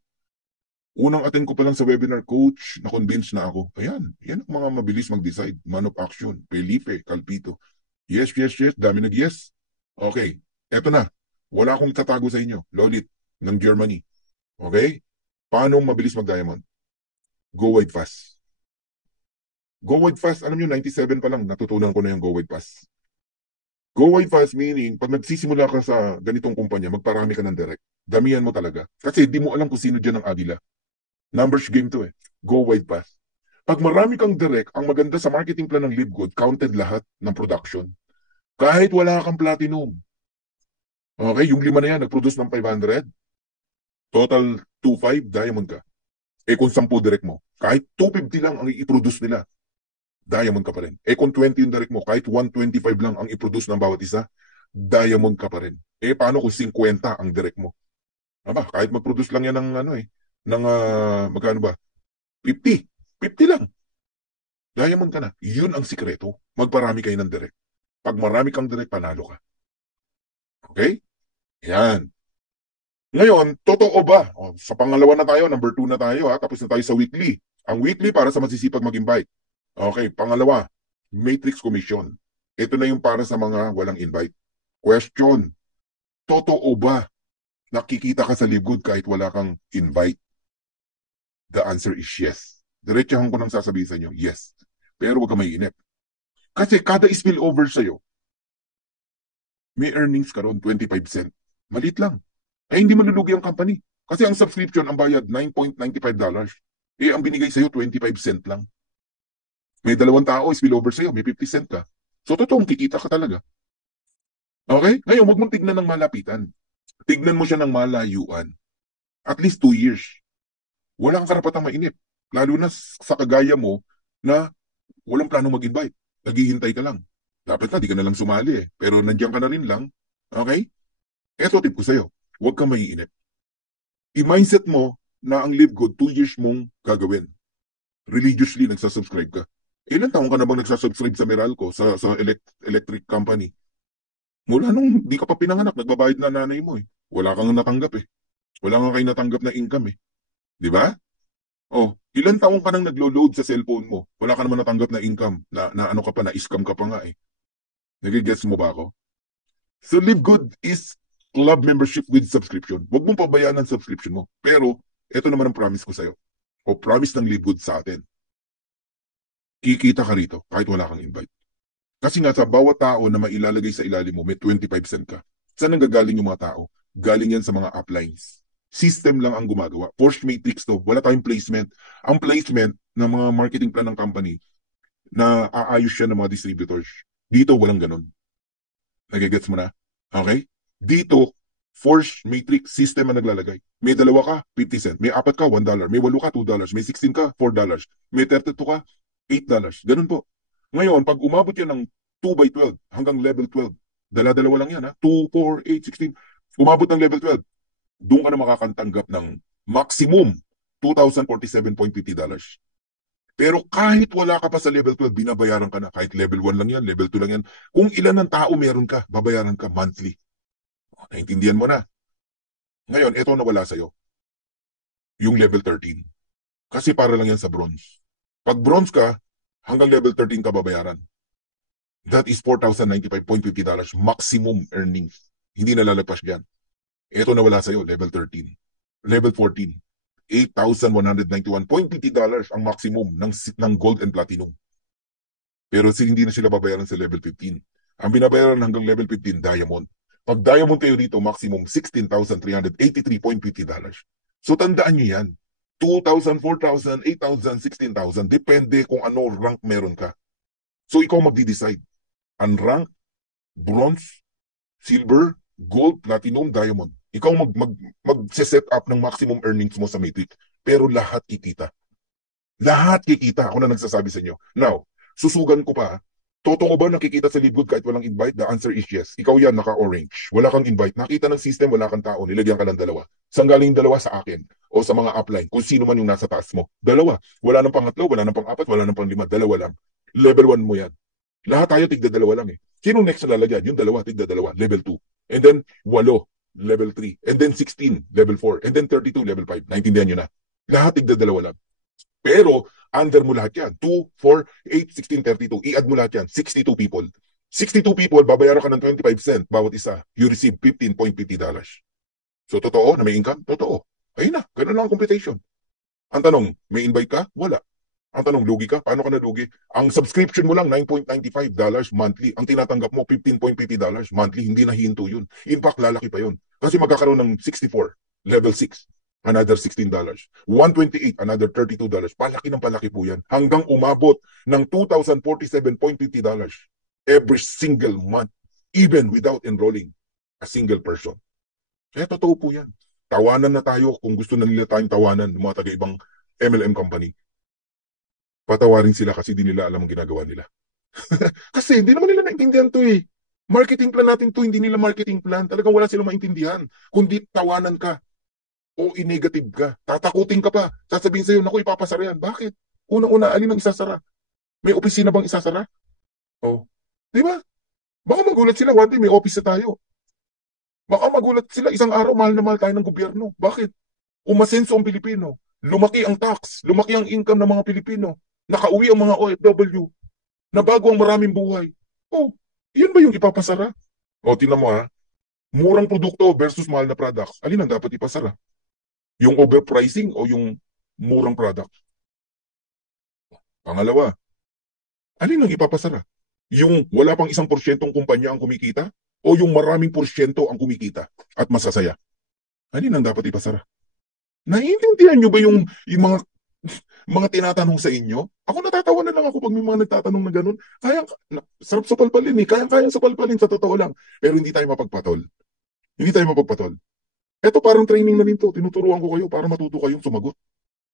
Unang attend ko pa lang sa webinar, coach, na-convince na ako. Ayan, yan ang mga mabilis mag-decide. Man of action, Felipe, Calpito. Yes, yes, yes, dami nag-yes. Okay, eto na. Wala akong tatago sa inyo. Lolit ng Germany. Okay? Paano mabilis mag-diamond? Go wide fast. Go wide fast, alam nyo, 97 pa lang, natutunan ko na yung go wide fast. Go wide fast meaning, pag nagsisimula ka sa ganitong kumpanya, magparami ka ng direct. Damihan mo talaga. Kasi di mo alam kung sino dyan ang agila. Numbers game to eh. Go wide fast. Pag marami kang direct, ang maganda sa marketing plan ng LiveGood, counted lahat ng production. Kahit wala kang platinum. Okay, yung 5 na yan, nag-produce ng 500, total 2.5, diamond ka. Eh kung 10 direct mo, kahit 250 lang ang i-produce nila, diamond ka pa rin. Eh kung 20 yung direct mo, kahit 125 lang ang i-produce ng bawat isa, diamond ka pa rin. Eh paano kung 50 ang direct mo? Aba, kahit mag-produce lang yan ng magkano ba? 50. 50 lang. Diamond ka na. Yun ang sikreto. Magparami kayo ng direct. Pag marami kang direct, panalo ka. Okay? Yan. Ngayon, totoo ba? O, sa pangalawa na tayo, number 2 na tayo, ha? Tapos na tayo sa weekly. Ang weekly para sa masisipag mag-invite. Okay, pangalawa, matrix commission. Ito na yung para sa mga walang invite. Question, totoo ba nakikita ka sa LiveGood kahit wala kang invite? The answer is yes. Diretsahan ko nang sasabihin sa inyo, yes. Pero huwag ka maiinip. Kasi kada spillover sa'yo, may earnings ka ron, 25 cent. Malit lang. Eh, hindi malulugi ang company. Kasi ang subscription, ang bayad, $9.95. Eh, ang binigay sa'yo, 25 cent lang. May 2 tao, spillover sa'yo, may 50 cent ka. So, totoong kikita ka talaga. Okay? Ngayon, huwag mong tignan ng malapitan. Tignan mo siya ng malayuan. At least 2 years. Wala kang karapatang mainip. Lalo na sa kagaya mo na walang plano mag-invite. Naghihintay ka lang. Dapat na, di ka na lang sumali eh. Pero nandiyan ka na rin lang. Okay? Eto tip ko sa'yo. Huwag kang maiinip. I-mindset mo na ang LiveGood 2 years mong gagawin. Religiously nagsasubscribe ka. Ilan taong ka na bang nagsasubscribe sa Meralco, sa electric company? Mula nung di ka pa pinanganak, nagbabayad na nanay mo eh. Wala kang natanggap eh. Wala kang kayo natanggap na income eh. Di ba? Oh, ilan taong ka nang naglo-load sa cellphone mo? Wala ka naman natanggap na income. Na ano ka pa, na scam ka pa nga eh. Nagigets mo ba ako? So LiveGood is club membership with subscription. Huwag mong pabayaan ang subscription mo. Pero, ito naman ang promise ko sa'yo. O promise ng LiveGood sa atin. Kikita ka rito kahit wala kang invite. Kasi nga sa bawat tao na mailalagay sa ilalim mo, may 25 cent ka. Saan nanggagaling yung mga tao? Galing yan sa mga uplines. System lang ang gumagawa. Forced matrix to. Wala tayong placement. Ang placement ng mga marketing plan ng company na aayos siya ng mga distributors. Dito, walang ganun. Nagigets mo na? Okay? Dito, forced matrix system ang naglalagay. May 2 ka, 50 cent. May 4 ka, $1. May 8 ka, $2. May 16 ka, $4. May 32 ka, $8. Ganun po. Ngayon, pag umabot yan ng 2 by 12 hanggang level 12, dala-dalawa lang yan ha, 2, 4, 8, 16, umabot ng level 12, doon ka na makakantanggap ng maximum $2,047.50. Pero kahit wala ka pa sa level 12, binabayaran ka na. Kahit level 1 lang yan, level 2 lang yan. Kung ilan ng tao meron ka, babayaran ka monthly. Naintindihan mo na. Ngayon, ito na wala sa'yo. Yung level 13. Kasi para lang yan sa bronze. Pag bronze ka, hanggang level 13 ka babayaran. That is $4,095.50 maximum earnings. Hindi na lalagpas dyan. Ito na wala sa'yo, level 13. Level 14, $8,191.50 ang maximum ng gold and platinum. Pero hindi na sila babayaran sa level 15. Ang binabayaran hanggang level 15, diamond. Pag diamond kayo dito, maximum $16,383.50. So tandaan nyo yan. 2,000, 4,000, 8,000, 16,000. Depende kung ano rank meron ka. So ikaw magdi-decide. Ang rank, bronze, silver, gold, platinum, diamond. Ikaw mag-set up ng maximum earnings mo sa Matrix. Pero lahat kikita. Lahat kikita. Ako na nagsasabi sa inyo. Now, susugan ko pa. Totoo ba nakikita sa LiveGood kahit walang invite? The answer is yes. Ikaw yan, naka-orange. Wala kang invite. Nakita ng system, wala kang tao. Nilagyan ka ng 2. Saan galing 2? Sa akin. O sa mga upline. Kung sino man yung nasa taas mo. 2. Wala nang pangatlo, wala nang pang-4, wala nang pang-5. 2 lang. Level 1 mo yan. Lahat tayo tigda 2 lang eh. Sino next na lalagyan? Yung 2, tigda 2. Level 2. And then 8, level 3. And then 16, level 4. And then 32, level 5. Naintindihan nyo na? Lahat tigda-dalawa lang. Pero, under mo lahat yan. 2, 4, 8, 16, 32. I-add mo lahat yan. 62 people. 62 people, babayaran ka ng 25 cent bawat isa. You receive $15.50. So, totoo na may income? Totoo. Ayun na. Ganun lang ang computation. Ang tanong, may invite ka? Wala. Ang tanong, lugi ka? Paano ka nalugi? Ang subscription mo lang, $9.95 monthly. Ang tinatanggap mo, $15.50 monthly. Hindi na hinto yun. In fact, lalaki pa yun. Kasi magkakaroon ng 64, level 6. Another $16. 128, another $32. Palaki ng palaki po yan. Hanggang umabot ng $2,047.50 every single month, even without enrolling a single person. Kaya totoo po yan. Tawanan na tayo kung gusto na nila tayong tawanan ng mga taga-ibang MLM company. Patawarin sila kasi di nila alam ang ginagawa nila. Kasi hindi naman nila naintindihan to eh. Marketing plan natin to, hindi nila marketing plan. Talagang wala silang maintindihan. Kundi tawanan ka o i-negative ka. Tatakutin ka pa. Sasabihin sa'yo, naku, ipapasara yan. Bakit? Una-una, alin ang isasara? May opisina bang isasara? Oh. Di ba? Baka magulat sila, one day may office na tayo. Baka magulat sila, isang araw mahal na mahal tayo ng gobyerno. Bakit? Umasenso ang Pilipino. Lumaki ang tax. Lumaki ang income ng mga Pilipino. Nakauwi ang mga OFW. Nabago ang maraming buhay. Oh, yan ba yung ipapasara? O, tingnan mo ha. Murang produkto versus mahal na products. Alin ang dapat ipasara? Yung overpricing o yung murang product? Pangalawa, alin ang ipapasara? Yung wala pang 1% kumpanya ang kumikita o yung maraming porsyento ang kumikita at masasaya? Alin ang dapat ipasara? Naiintindihan nyo ba yung mga tinatanong sa inyo? Ako natatawa na lang ako pag may mga nagtatanong na ganun. Sarap sa palpalin eh. Kayang-kayang sa palpalin sa totoo lang. Pero hindi tayo mapagpatol. Hindi tayo mapagpatol. Ito parang training na rin to. Tinuturuan ko kayo para matuto kayong sumagot.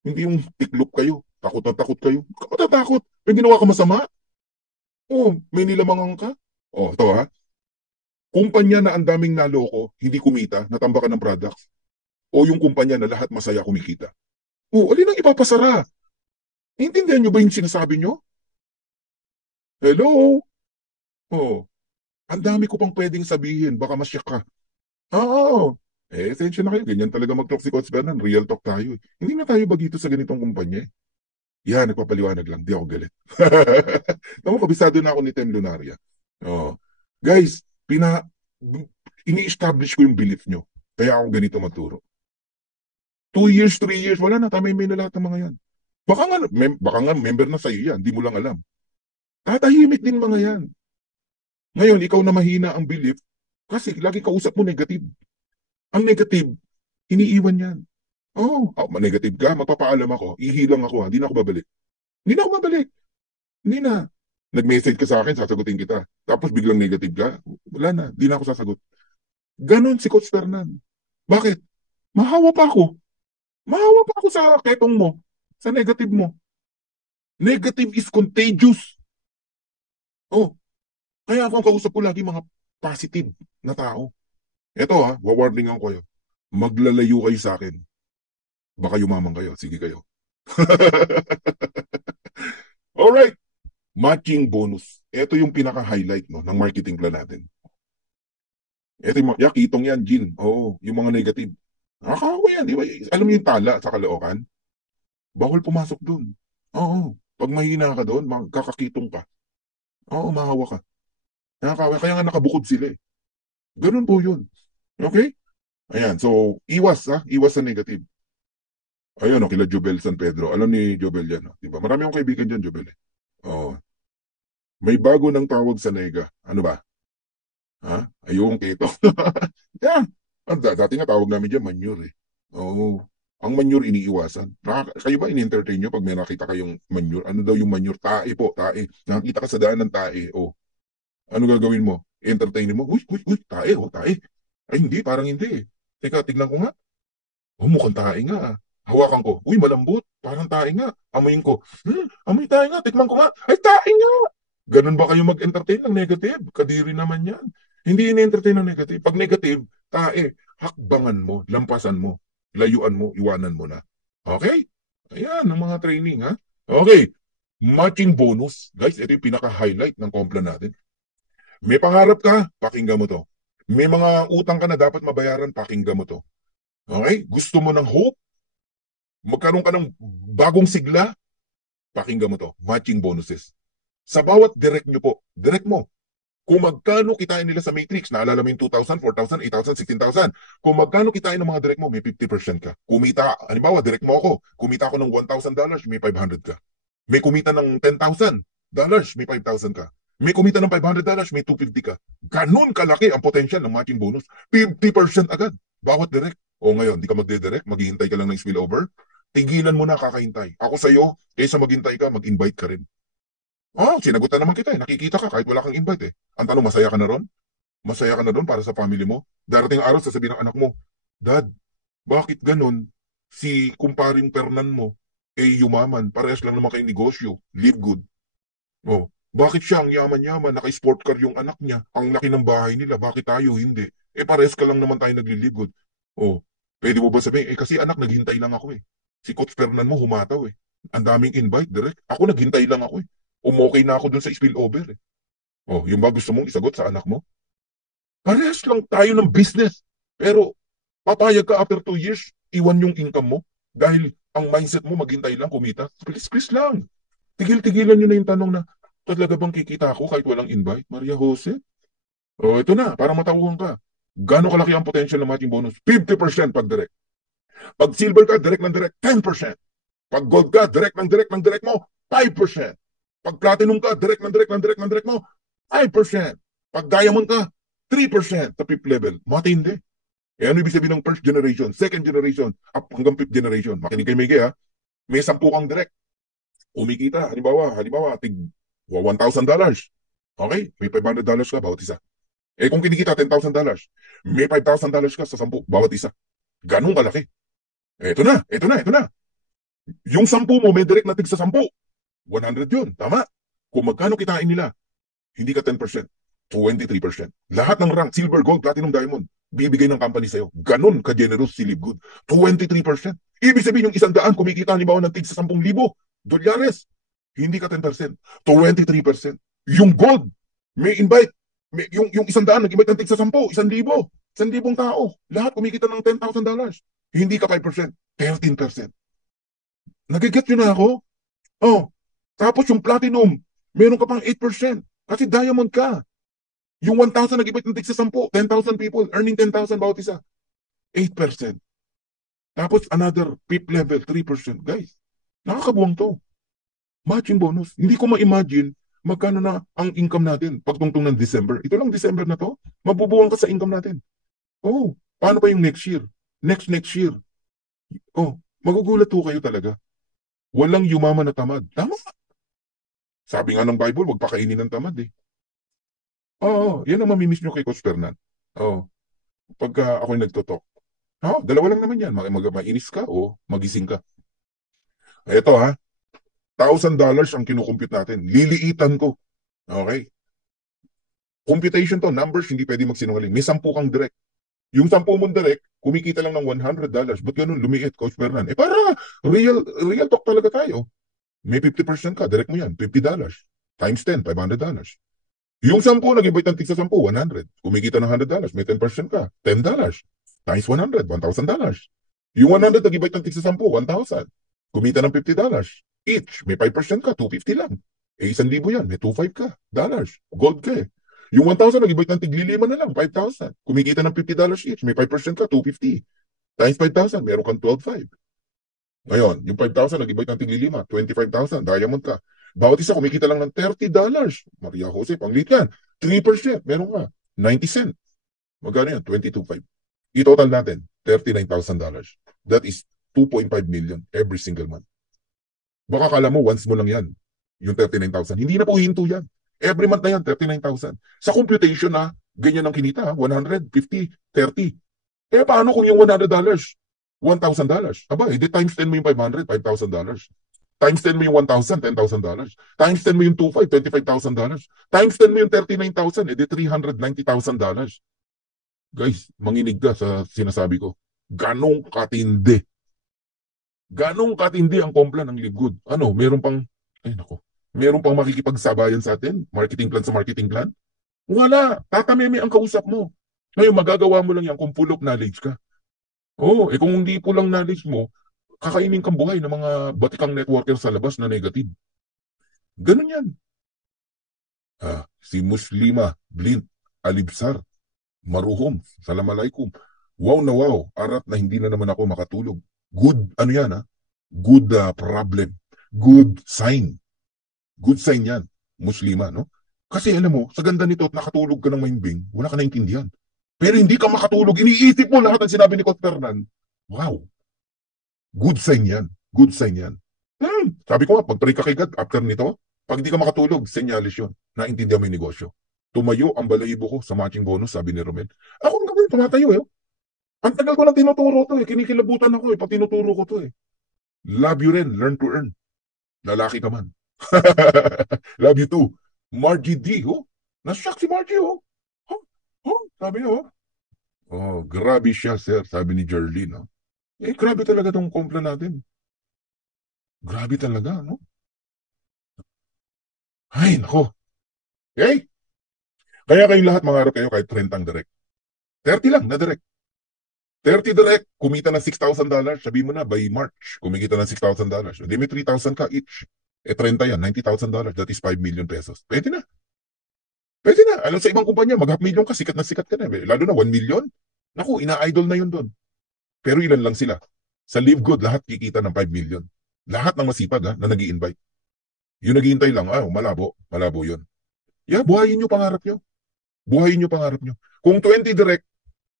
Hindi yung tiklop kayo. Takot na takot kayo. Takot na takot. May ginawa ka masama? Oh, may nilamangan ka? Oh, ito ha. Kumpanya na ang daming naloko, hindi kumita, natambakan ng products. O yung kumpanya na lahat masaya kumikita. Oh, alin ang ipapasara? Intindihan nyo ba yung sinasabi nyo? Hello? Oh, ang dami ko pang pwedeng sabihin. Baka masyak ka. Oo. Esensya na kayo. Ganyan talaga mag-talk si Coach Bernan. Real talk tayo. Hindi na tayo ba dito sa ganitong kumpanya? Yan, nagpapaliwanag lang. Di ako galit. Tama, kabisado na ako ni Tem Lunaria. Oh. Guys, ini-establish ko yung belief nyo. Kaya ako ganito maturo. 2 years, 3 years, wala na. Tamay na lahat ng mga yan. Baka nga member na sa'yo yan. Di mo lang alam. Tatahimik din mga yan. Ngayon, ikaw na mahina ang belief kasi lagi kausap mo negative. Ang negative, iniiwan yan. Oh, negative ka, magpapaalam ako, ihilang ako, hindi na ako babalik. Hindi na ako babalik. Hindi na. Nag-message ka sa akin, sasagutin kita. Tapos biglang negative ka, wala na, hindi na ako sasagot. Ganon si Coach Fernan. Bakit? Mahawa pa ako. Mahawa pa ako sa ketong mo, sa negative mo. Negative is contagious. Oh, kaya ako ang kausap ko lagi mga positive na tao. Ito ha, wawarningan ko kayo. Maglalayo kayo sa akin. Baka yumaman kayo. Sige kayo. Alright. Matching bonus. Ito yung pinaka-highlight no, ng marketing plan natin. Ito yung kitong yan, Gin. Oo, yung mga negative. Nakakawa yan, di ba? Alam mo yung tala sa Caloocan? Bawal pumasok dun. Oo. Pag mahina ka doon, magkakakitong ka. Oo, mahawa ka. Nakakawa. Kaya nga nakabukod sila eh. Ganun po yun. Okay? Ayan. So, iwas ha. Iwas sa negative. Ayun, kila Jobel San Pedro. Alam ni Jobel yan. Diba? Marami akong kaibigan dyan, Jobel. Oh. May bago ng tawag sa nega. Ano ba? Ha? Ayun, keto. Yeah. Dati nga tawag namin dyan, manure eh. Oo. Ang manure iniiwasan. Kayo ba in-entertain nyo pag may nakita kayong manure? Ano daw yung manure? Tae po, tae. Nakakita ka sa daan ng tae. Oh. Ano gagawin mo? Entertainin mo? Uy, tae, tae. Ay, hindi, parang hindi eh. Teka, tignan ko nga. Oh, mukhang tae nga ah. Hawakan ko. Uy, malambot. Parang tae nga. Amoyin ko. Amoy tae nga. Tikman ko nga. Ay, tae nga. Ganun ba kayo mag-entertain ng negative? Kadiri naman yan. Hindi in-entertain ng negative. Pag negative, tae. Hakbangan mo. Lampasan mo. Layuan mo. Iwanan mo na. Okay? Ayan, ang mga training ha. Okay. Matching bonus. Guys, ito yung pinaka-highlight ng komplan natin. May pangarap ka? Pakinggan mo to. May mga utang ka na dapat mabayaran, pakinggan mo to. Okay? Gusto mo ng hope? Magkaroon ka ng bagong sigla? Pakinggan mo to. Matching bonuses. Sa bawat direct nyo po, direct mo. Kung magkano kitain nila sa Matrix, naalala mo yung 2,000, 4,000, 8,000, 16,000. Kung magkano kitain ng mga direct mo, may 50% ka. Kumita, halimbawa, direct mo ako. Kumita ako ng $1,000, may 500 ka. May kumita ng $10,000, may 5,000 ka. May kumita ng $500, may 250 ka. Ganun kalaki ang potential ng matching bonus. 50% agad. Bawat direct. O ngayon, di ka magde-direct, maghihintay ka lang ng spillover. Tigilan mo na kakahintay. Ako sa'yo, kaysa maghintay ka, mag-invite ka rin. Oh, sinagutan naman kita eh. Nakikita ka kahit wala kang invite eh. Ang tanong, masaya ka na ron? Masaya ka na doon para sa family mo? Darating ang araw, sasabihin ng anak mo, Dad, bakit ganun? Si kumparing Pernan mo, eh yumaman, parehas lang naman kayo negosyo, live good. Oh, bakit siya ang yaman-yaman, naka-sport car yung anak niya, ang laki ng bahay nila, bakit tayo hindi? Eh parehas ka lang naman tayo nagli-live good. Oh, pwede mo ba sabihin, eh kasi anak, naghintay lang ako eh. Si Coach Pernan mo humataw eh. Ang daming invite direct. Ako naghintay lang ako eh. Umokay na ako dun sa spillover eh. Oh, yung ba gusto mong isagot sa anak mo? Parehas lang tayo ng business. Pero papayag ka after 2 years, iwan yung income mo dahil ang mindset mo maghintay lang kumita. Please, please lang. Tigil-tigilan nyo na yung tanong na, talaga bang kikita ako kahit walang invite? Maria Jose? O, ito na, para matauhan ka. Gano'ng kalaki ang potential ng matching bonus? 50% pag direct. Pag silver ka, direct ng direct, 10%. Pag gold ka, direct ng direct ng direct mo, 5%. Pag platinum ka, direct ng direct ng direct ng direct mo, 5%. Pag diamond ka, 3% sa fifth level. Matindi. Eh ano ibig sabihin ng first generation, second generation, up hanggang fifth generation? Makinig kayo, Miggy, ha? May 10 kang direct. Umikita, halimbawa, tig $1,000. Okay? May $500 ka bawat isa. Eh kung kinikita $10,000, may $5,000 ka sa 10 bawat isa. Ganun kalaki. Ito na. Yung 10 mo, may direct na tig sa 10. 100 yun. Tama. Kung magkano kitain nila, hindi ka 10%, 23%. Lahat ng rank, silver, gold, platinum, diamond, bibigay ng company sa'yo. Ganun ka-generous si Livegood. 23%. Ibig sabihin yung 100 kumikita halimbawa ng tig sa 10,000 dolyares. Hindi ka 10%, 23%. Yung gold, may invite. Yung 100, nag-invite ng tig sa 10, 1,000. 1,000 tao. Lahat kumikita ng $10,000. Hindi ka 5%, 13%. Nagiget yun na ako? Oh, tapos yung platinum, meron ka pang 8%. Kasi diamond ka. Yung 1,000 nag-invite ng tig sa 10, 10,000 people, earning 10,000 bawat isa. 8%. Tapos another fifth level, 3%. Guys, nakakabuwang to. Matching bonus. Hindi ko ma-imagine magkano na ang income natin pagtungtong ng December. Ito lang December na to. Mabubuwang ka sa income natin. Oh, paano pa yung next year? Next year. Oh, magugulat po kayo talaga. Walang yumaman na tamad. Tama. Sabi nga ng Bible, wag pakainin ng tamad eh. Oo, yan ang mamimiss nyo kay Coach Fernan. Oo, pagka ako'y nagtotok. Dalawa lang naman yan. Mainis ka o magising ka. Ito ha, $1,000 ang kinukumpute natin. Liliitan ko. Okay? Computation to, numbers, hindi pwede magsinungaling. May 10 kang direct. Yung 10 mong direct, kumikita lang ng $100. Ba't ganun? Lumiit, Coach Fernan. Eh para, real talk talaga tayo. May 50% ka, direct mo yan, $50. Times 10, $500. Yung 10, nag-invite ng tig sa 10, 100. Kumikita ng $100, may 10% ka, $10. Times 100, $1,000. Yung 100, nag-invite ng tig sa 10, 1,000. Kumita ng $50. Each, may 5% ka, 250 lang. Eh, 1,000 yan, may 2,500 ka, dollars. Gold ka eh. Yung 1,000, nag-invite ng tig-5 na lang, 5,000. Kumikita ng $50 each, may 5% ka, 250. Times 5,000, meron kang 12,500. Ngayon, yung 5,000, nag-invite ng tig-5, 25,000, diamond ka. Bawat isa, kumikita lang ng $30. Maria Jose, panglit yan. 3%, meron ka. 90 cent. Magkano yan? 22,500. I-total natin, $39,000. That is 2.5 million every single month. Baka kala mo, once mo lang yan, yung 39,000. Hindi na po hinto yan. Every month na yan, 39,000. Sa computation na, ganyan ang kinita, 150, 30. Eh, paano kung yung $100, $1,000? Aba, hindi times 10 mo yung 500, $5,000. Times 10 mo yung 1,000, $10,000. Times 10 mo yung 2,500, $25,000. Times 10 mo yung 39,000, edi $390,000. Guys, manginig ka sa sinasabi ko. Ganong katindi. Ganong katindi ang kompla ng Livegood. Ano, meron pang, meron pang makikipagsabayan sa atin? Marketing plan sa marketing plan? Wala. Tatameme ang kausap mo. Ngayon, magagawa mo lang yan kung full of knowledge ka. Oo, kung hindi full lang knowledge mo, kakainin kang buhay ng mga batikang networker sa labas na negative. Ganun yan. Si Muslima, Blint, Alibsar, Maruhom, Salamalaikum. Wow na wow, arat na hindi na naman ako makatulog. Good, ano yan Good problem. Good sign. Good sign yan, Muslima, no? Kasi alam mo, sa ganda nito at nakatulog ka ng maimbing, wala ka naintindihan. Pero hindi ka makatulog, iniisip mo lahat ng sinabi ni Coach Fernan. Wow, good sign yan. Good sign yan. Sabi ko nga, pag-pray ka kay God after nito, pag hindi ka makatulog, senyalis yun. Naintindihan mo yung negosyo. Tumayo ang balahibo ko sa matching bonus, sabi ni Romel. Ako nga ba tumatayo Ang tagal ko lang tinuturo to Kinikilabutan ako pag tinuturo ko to Love you rin, learn to earn. Lalaki ka man. Love you too. Margie D, Nashock si Margie, Sabi niya, grabe siya, sir, sabi ni Jerlyn, grabe talaga tong kompla natin. Grabe talaga, no? Ay, nako. Okay? Kaya kayong lahat mangarap kayo kahit 30 ang direct. 30 lang na direct. 30 direct, kumita ng $6,000. Sabi mo na, by March, kumikita ng $6,000. Hindi may 3,000 ka each. 30 yan, $90,000. That is 5 million pesos. Pwede na. Pwede na. Alam sa ibang kumpanya, mag-half million ka, sikat na sikat ka na. Lalo na 1 million. Naku, ina-idol na yun doon. Pero ilan lang sila. Sa Live Good, lahat kikita ng 5 million. Lahat ng masipag na nag-i-invite. Yung naghihintay lang, malabo. Malabo yun. Buhayin nyo pangarap nyo. Buhayin nyo pangarap nyo. Kung 20 direct,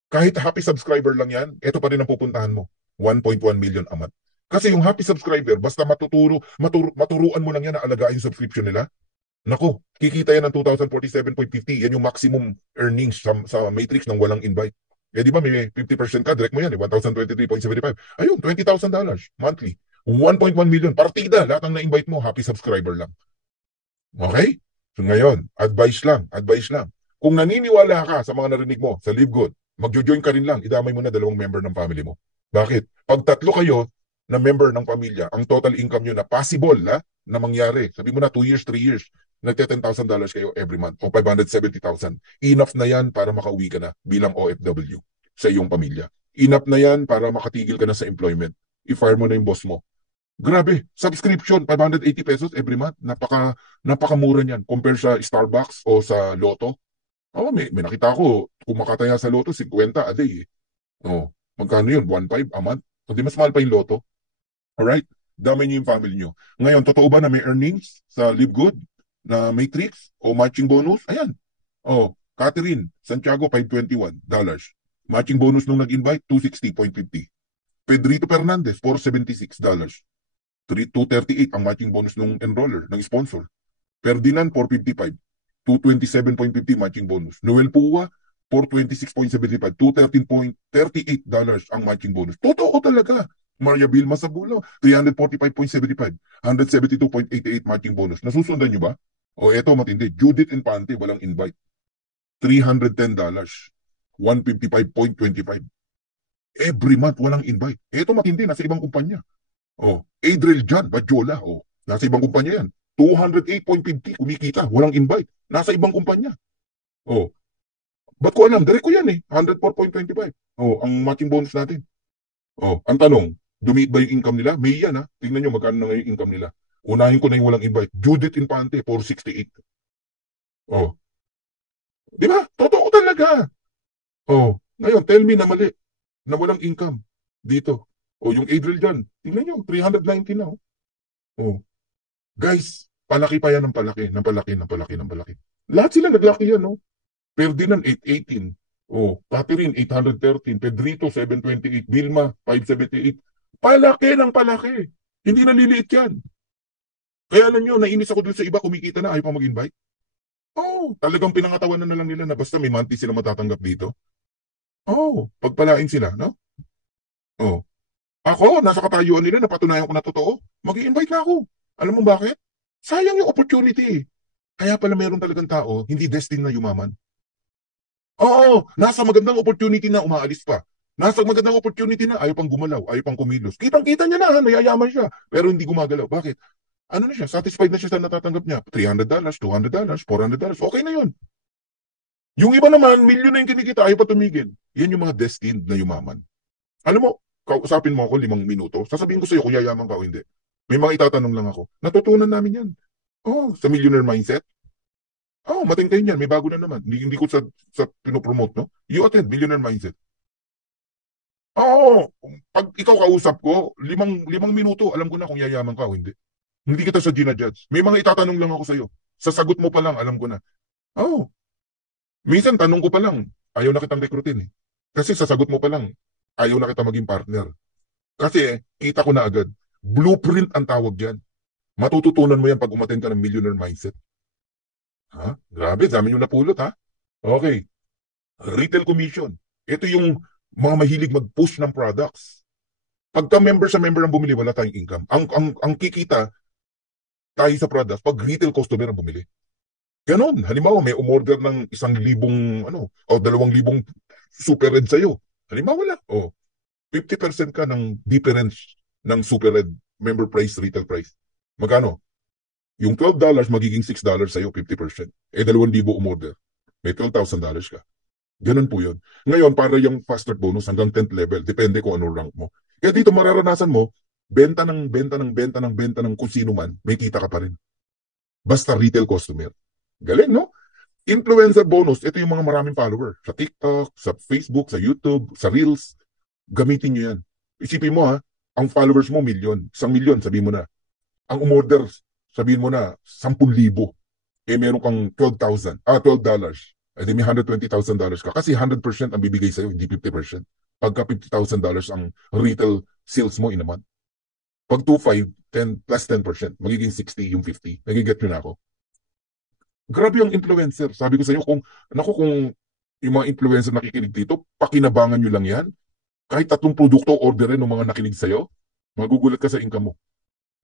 kahit happy subscriber lang yan, ito pa rin ang pupuntahan mo. 1.1 million a month. Kasi yung happy subscriber, basta maturuan mo lang yan na alagaan yung subscription nila, nako, kikita yan ng 2,047.50. Yan yung maximum earnings sa matrix ng walang invite. Di ba may 50% ka, direct mo yan, 1,023.75. Ayun, $20,000 monthly. 1.1 million, partida, lahat ng na-invite mo, happy subscriber lang. Okay? So ngayon, advice lang. Kung naniniwala ka sa mga narinig mo, sa Live Good, magjo-join ka rin lang, idamay mo na 2 member ng family mo. Bakit? Pag 3 kayo na member ng pamilya, ang total income nyo na possible na mangyari, sabi mo na 2 years, 3 years, nagte $10,000 kayo every month o 570,000. Enough na yan para makauwi ka na bilang OFW sa iyong pamilya. Enough na yan para makatigil ka na sa employment. I-fire mo na yung boss mo. Grabe, subscription, 580 pesos every month. Napakamura niyan compare sa Starbucks o sa Lotto. May nakita ko, kung makataya sa Lotto, 50 a day. Magkano yun? 1.5 a month? Hindi mas mahal pa yung Lotto. Alright? Damay niyo yung family niyo. Ngayon, totoo ba na may earnings sa Live Good? Na matrix? O matching bonus? Ayan. Catherine, Santiago, $521. Matching bonus nung nag-invite, 260.50. Pedrito Fernandez, $476. 238 ang matching bonus nung enroller, ng sponsor. Ferdinand, 455. 227.50 matching bonus. Noel Pua, 426.75. $213.38 ang matching bonus. Totoo talaga. Maria Vilma Sabulaw, 345.75. 172.88 matching bonus. Nasusundan nyo ba? Eto matindi. Judith Infante, walang invite. $310. 155.25. Every month, walang invite. Eto matindi, nasa ibang kumpanya. Adriel John, Badjola, nasa ibang kumpanya yan. 208.50 kumikita, walang invite. Nasa ibang kumpanya. Ba't ko alam? Direct ko yan 104.25. Ang matching bonus natin. Ang tanong, dumiit ba yung income nila? May yan Tingnan nyo magkano na ngayon yung income nila. Unahin ko na yung walang invite. Judith Infante, 468. Di ba? Totoo talaga. Ngayon, tell me na mali. Na walang income. Dito. Yung Adriel dyan. Tingnan nyo, 390 na. Guys, palaki pa yan ng palaki. Lahat sila naglaki yan, Ferdinand, 818. Catherine, 813. Pedrito, 728. Vilma, 578. Palaki ng palaki. Hindi naliliit yan. Kaya alam nyo, nainis ako dun sa iba, kumikita na, ayaw pa mag-invite. Talagang pinangatawanan na lang nila na basta may monthly sila matatanggap dito. Pagpalain sila, no? Ako, nasa katayuan nila, napatunayan ko na totoo. Mag-i-invite na ako. Alam mo bakit? Sayang yung opportunity. Kaya pala meron talagang tao, hindi destined na yumaman. Nasa magandang opportunity na umaalis pa. Nasa magandang opportunity na ayaw pang gumalaw, ayaw pang kumilos. Kitang-kita niya na, mayayaman siya. Pero hindi gumagalaw. Bakit? Ano na siya? Satisfied na siya sa natatanggap niya. $300, $200, $400. Okay na yun. Yung iba naman, milyon na yung kinikita, ayaw pa tumigil. Yan yung mga destined na yumaman. Alam mo, kausapin mo ako 5 minuto, sasabihin ko sa'yo kung yayaman ka o hindi. May mga itatanong lang ako. Natutunan namin yan. Oh, sa millionaire mindset. Oh, matingkay niyan, may bago na naman. Hindi ko sa pinopromote, no? You attend millionaire mindset. Oo, pag ikaw kausap ko, 5 minuto, alam ko na kung yayaman ka o hindi. Hindi kita sa ginajudge. May mga itatanong lang ako sa'yo. Sa sagot mo pa lang, alam ko na. Oh, minsan tanong ko pa lang, ayaw na kitang rekrutin eh. Kasi sa sagot mo pa lang, ayaw na kita maging partner. Kasi kita ko na agad, blueprint ang tawag dyan. Matututunan mo yan pag umaten ka ng millionaire mindset. Ha? Grabe, dami yung napulot ha. Okay, retail commission. Ito yung mga mahilig mag-push ng products. Pagka member sa member ang bumili, wala tayong income. Ang kikita tayo sa products pag retail customer ang bumili. Ganon. Halimbawa, may umorder ng 1,000 o 2,000 super red sa'yo. Halimbawa lang, 50% ka ng difference ng super red member price, retail price. Magkano? Yung $12 magiging $6 sa'yo, 50%. 2,000 umorder. May $12,000 ka. Ganun po yun. Ngayon, para yung fast start bonus hanggang 10th level, depende kung ano rank mo. Kaya dito mararanasan mo, benta ng kung sino man, may kita ka pa rin. Basta retail customer. Galing, no? Influencer bonus, ito yung mga maraming follower. Sa TikTok, sa Facebook, sa YouTube, sa Reels. Gamitin nyo yan. Isipin mo ha, ang followers mo 1,000,000. 1,000,000, sabihin mo na. Ang umorder, sabihin mo na, 10,000. Meron kang $12. Di may $120,000 ka. Kasi 100% ang bibigay sa'yo, hindi 50%. Pagka $50,000 ang retail sales mo in a month. Pag 2,500, 10 plus 10%, magiging 60 yung 50. Nagiget nyo na ako. Grabe yung influencer. Sabi ko sa inyo, kung yung mga influencer nakikinig dito, pakinabangan nyo lang yan. Kahit 3 produkto orderin ng mga nakinig sa'yo, magugulat ka sa income mo.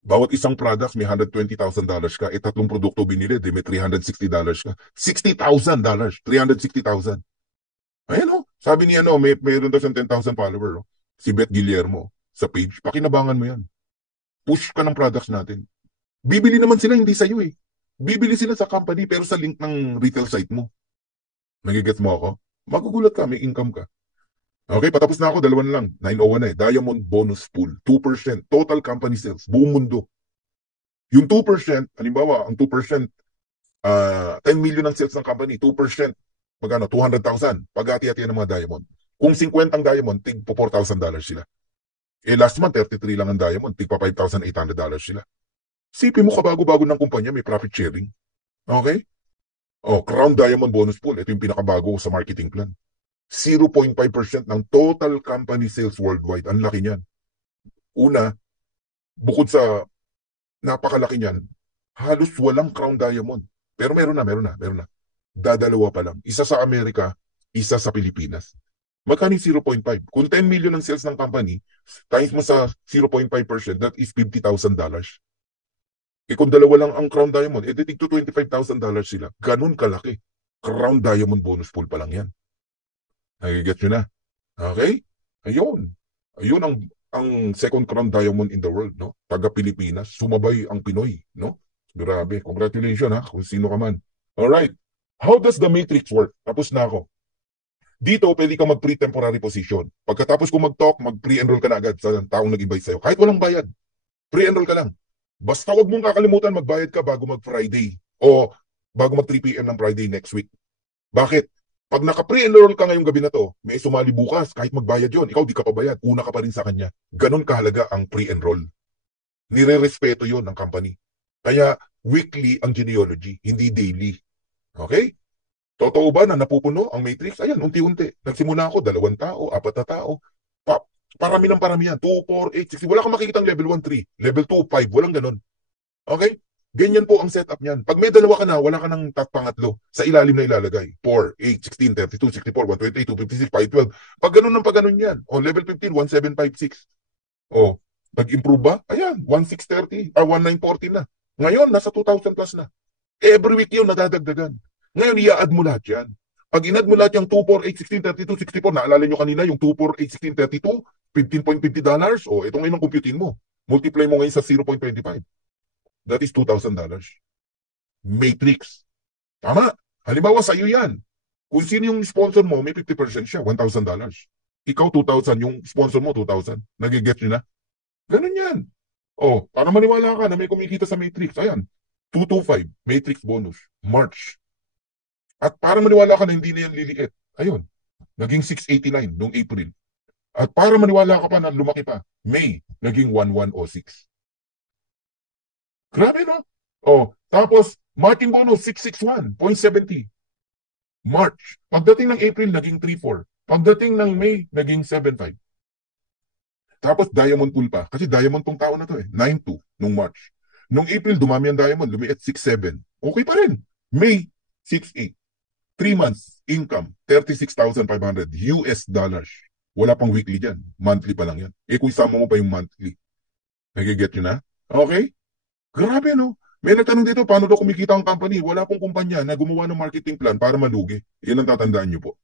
Bawat isang product may $120,000 ka, 3 produkto binili, di may $360 ka. $60,000, $360,000. Ayan sabi niya mayroon daw siyang 10,000 follower. Si Beth Guillermo sa page, pakinabangan mo yan. Push ka ng products natin. Bibili naman sila, hindi sa'yo eh. Bibili sila sa company pero sa link ng retail site mo. Nagigets mo ako? Magugulat ka, may income ka. Okay, patapos na ako, 2 na lang. 901 na eh. Diamond bonus pool. 2%. Total company sales. Buong mundo. Yung 2%, halimbawa, ang 2%, 10 million ang sales ng company. 2%, magkano? 200,000. Pag-hati-hati ng mga diamond. Kung 50 ang diamond, tig po $4,000 sila. Last month, 33 lang ang diamond. Tig pa $5,800 sila. Sipin mo kabago-bago ng kumpanya, may profit sharing. Okay? Crown Diamond Bonus Pool. Ito yung pinakabago sa marketing plan. 0.5% ng total company sales worldwide. Ang laki niyan. Una, bukod sa napakalaki niyan, halos walang Crown Diamond. Pero meron na. Dadalawa pa lang. Isa sa Amerika, isa sa Pilipinas. Magkano 0.5? Kung 10 million ang sales ng company, times mo sa 0.5%, that is $50,000. Kung dalawa lang ang Crown Diamond, tig to $25,000 sila. Ganun kalaki. Crown Diamond bonus pool pa lang yan. Nagiget nyo na. Okay? Ayun ang second Crown Diamond in the world, no? Taga Pilipinas, sumabay ang Pinoy, no? Grabe. Congratulations ha, kung sino ka man. Alright. How does the matrix work? Tapos na ako. Dito, pwede ka mag-pre-temporary position. Pagkatapos kung mag-talk, mag-pre-enroll ka na agad sa taong nag-invite sa'yo. Kahit walang bayad. Pre-enroll ka lang. Basta wag mong kakalimutan magbayad ka bago mag-Friday o bago mag 3 p.m. ng Friday next week. Bakit? Pag naka-pre-enroll ka ngayong gabi na to, may sumali bukas, kahit magbayad yon, ikaw di ka pa bayad, una ka pa rin sa kanya. Ganon kahalaga ang pre-enroll. Nire-respeto yon ng company. Kaya weekly ang genealogy, hindi daily. Okay? Totoo ba na napupuno ang matrix? Ayan, unti-unti. Nagsimula ako, 2 tao, 4 na tao. Parami ng parami yan. 2, 4, 8, 6. Wala kang makikitang level 1, 3. Level 2, 5. Walang ganun. Okay? Ganyan po ang setup niyan. Pag may 2 ka na, wala ka ng pangatlo. Sa ilalim na ilalagay. 4, 8, 16, 32, 64, 128, 256, 512. Pag ganun ng pag ganun yan. Level 15, 1756. Nag-improve ba? Ayan, 1630. 1940 na. Ngayon, nasa 2000 plus na. Every week yun, nadadagdagan. Ngayon, i-add mo lahat yan. Pag in-add mo lahat yung 2, 4, 8, 16, 32, 64, naalala nyo kanina yung 2, 4, 8, 16, 32, $15.50. Ito ngayon ang computing mo. Multiply mo ngayon sa 0.25. That is $2,000. Matrix. Tama. Halimbawa, sa iyo yan. Kung sino yung sponsor mo, may 50% siya, $1,000. Ikaw, 2,000. Yung sponsor mo, 2,000. Nag-get nyo na? Ganun yan. Oh, para maniwala ka na may kumikita sa Matrix, ayan, 225, Matrix bonus, March. At para maniwala ka na hindi na yan liliit, ayun, naging 689 noong April. At para maniwala ka pa na lumaki pa, May, naging 1106. Grabe, no? Oh, tapos, Martin bonus, 661.70. March. Pagdating ng April, naging 34. Pagdating ng May, naging 75. Tapos Diamond Pool pa. Kasi Diamond tong tao na to eh. 9-2 nung March. Nung April, dumami ang Diamond. Lumiit 6-7. Okay pa rin. May, 6-8. 3 months, income, 36,500 US dollars. Wala pang weekly dyan. Monthly pa lang yan. Eh kung isama mo pa yung monthly. Nag-get nyo na? Okay? Grabe no? May nagtanong dito, paano daw kumikita ang company? Wala pong kumpanya na gumawa ng marketing plan para malugi. Yan ang tatandaan nyo po.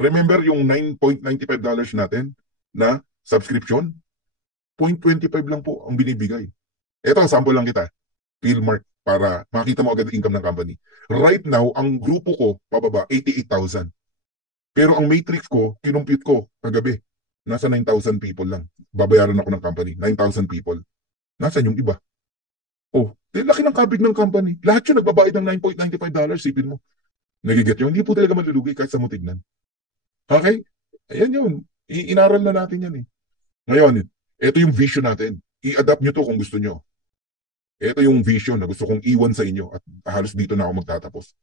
Remember yung $9.95 natin na subscription? 0.25 lang po ang binibigay. Ito, sample lang kita. Philmark para makita mo agad income ng company. Right now, ang grupo ko, pababa, 88,000. Pero ang matrix ko, kinumpute ko kagabi, nasa 9,000 people lang. Babayaran ako ng company, 9,000 people. Nasaan yung iba? Oh, laki ng kabig ng company. Lahat yun nagbabayad ng $9.95, sipin mo. Nagiget yun. Hindi po talaga malulugi kahit sa mo tignan. Okay? Ayan yun. Inaral na natin yan eh. Ngayon, ito yung vision natin. I-adapt nyo to kung gusto nyo. Ito yung vision na gusto kong iwan sa inyo at halos dito na ako magtatapos.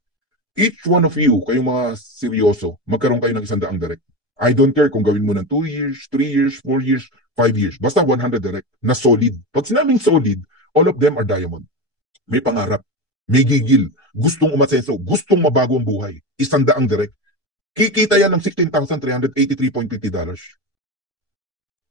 Each one of you, kayong mga seryoso, magkaroon kayo ng 100 direct. I don't care kung gawin mo ng 2 years, 3 years, 4 years, 5 years. Basta 100 direct na solid. Pag sinabing solid, all of them are diamond. May pangarap, may gigil, gustong umasenso, gustong mabago ang buhay. 100 direct. Kikita yan ng $16,383.50.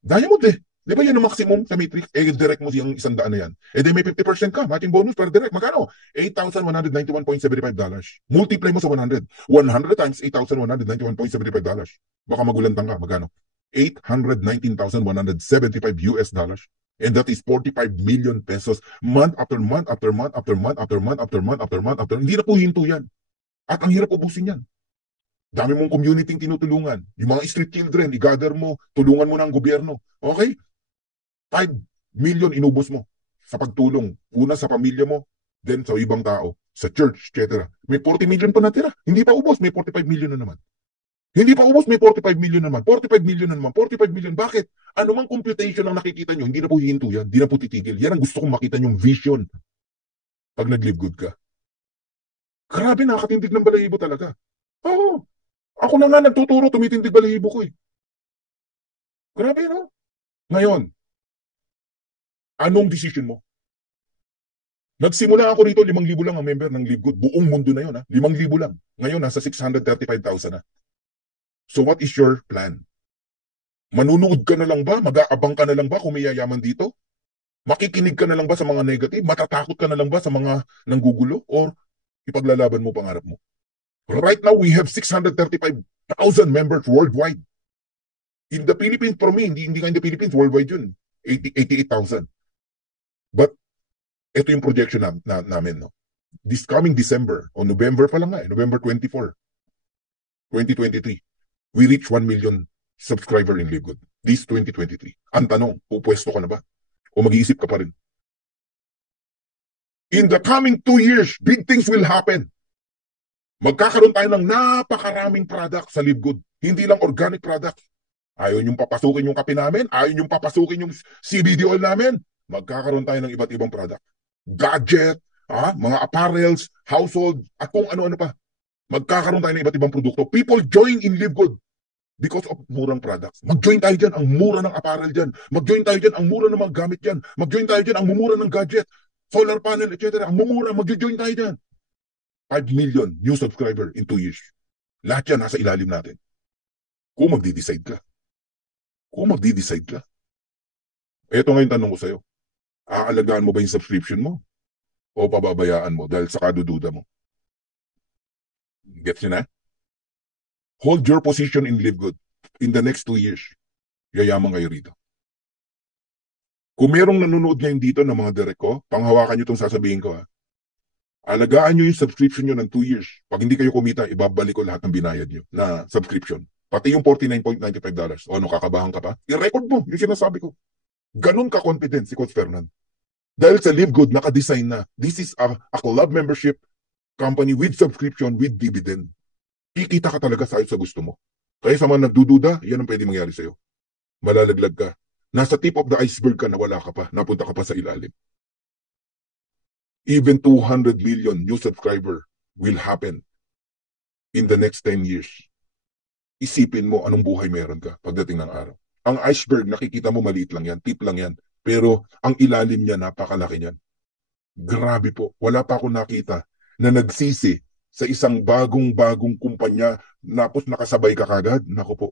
Diamond eh. Di ba yan ang maximum sa Matrix? Eh, direct mo siyang 100 na yan. Eh, di may 50% ka. Matching bonus per direct. Magkano? $8,191.75. Multiply mo sa 100. 100 times $8,191.75. Baka magulantang ka. Magkano? $819,175 US dollars. And that is 45 million pesos month after month after month after month after month after month after month after. Hindi na po hinto yan. At ang hirap ubusin yan. Dami mong community tinutulungan. Yung mga street children, i-gather mo, tulungan mo ng gobyerno. Okay? 5 million inubos mo sa pagtulong. Una sa pamilya mo, then sa ibang tao, sa church, etc. May 40 million pa natira. Hindi pa ubos, may 45 million na naman. Hindi pa ubos, may 45 million na naman. 45 million na naman. 45 million. Bakit? Ano mang computation ang nakikita nyo, hindi na po hihinto yan. Hindi na po titigil. Yan ang gusto kong makita nyong vision pag nag-live good ka. Grabe, nakatindig ng balahibo talaga. Oo. Ako na nga nagtuturo, tumitindig balahibo ko eh. Grabe, no? Ngayon, anong decision mo? Nagsimula ako rito, 5,000 lang ang member ng Live Good. Buong mundo na yun, ha? 5,000 lang. Ngayon, nasa 635,000 na. So what is your plan? Manunood ka na lang ba? Mag-aabang ka na lang ba kung may yayaman dito? Makikinig ka na lang ba sa mga negative? Matatakot ka na lang ba sa mga nanggugulo? Or ipaglalaban mo pangarap mo? Right now, we have 635,000 members worldwide. In the Philippines, for me, hindi nga in the Philippines, worldwide yun. 88,000. But, ito yung projection namin, no? This coming December, o November pa lang nga, November 24, 2023, we reach 1 million subscriber in Live Good. This 2023. Ang tanong, pupwesto ka na ba? O mag-iisip ka pa rin? In the coming 2 years, big things will happen. Magkakaroon tayo ng napakaraming product sa Live Good. Hindi lang organic product. Ayaw niyong papasukin yung kape namin, ayaw niyong papasukin yung CBD oil namin, magkakaroon tayo ng iba't ibang product. Gadget, mga apparels, household, at kung ano-ano pa. Magkakaroon tayo ng iba't ibang produkto. People join in Live Good because of murang products. Mag-join tayo dyan, ang mura ng apparel dyan. Mag-join tayo dyan, ang mura ng mga gamit dyan. Mag-join tayo dyan, ang mumura ng gadget, solar panel, etc. Ang mumura, mag-join tayo dyan. 5 million new subscriber in 2 years. Lahat yan nasa ilalim natin. Kung magdi-decide ka. Ito ngayon tanong ko sa'yo. Aalagaan mo ba yung subscription mo? O pababayaan mo dahil sa kadududa mo? Gets nyo na? Hold your position in Live Good. In the next 2 years, yayaman kayo rito. Kung merong nanonood ngayon dito ng mga direct ko, panghawakan nyo itong sasabihin ko. Alagaan nyo yung subscription nyo ng 2 years. Pag hindi kayo kumita, ibabalik ko lahat ng binayad nyo na subscription. Pati yung $49.95. O ano, kakabahan ka pa? I-record mo yung sinasabi ko. Ganun ka-confident si Coach Fernan. Dahil sa Live Good, naka-design na. This is a club membership company with subscription, with dividend. Kikita ka talaga sa gusto mo. Kaya sa mga nagdududa, yan ang pwede mangyari sa'yo. Malalaglag ka. Nasa tip of the iceberg ka na wala ka pa. Napunta ka pa sa ilalim. Even 200 million new subscriber will happen in the next 10 years. Isipin mo anong buhay meron ka pagdating ng araw. Ang iceberg, nakikita mo maliit lang yan, tip lang yan. Pero ang ilalim niya, napakalaki niyan. Grabe po, wala pa ako nakita na nagsisi sa isang bagong kumpanya, tapos nakasabay ka kagad. Nako po,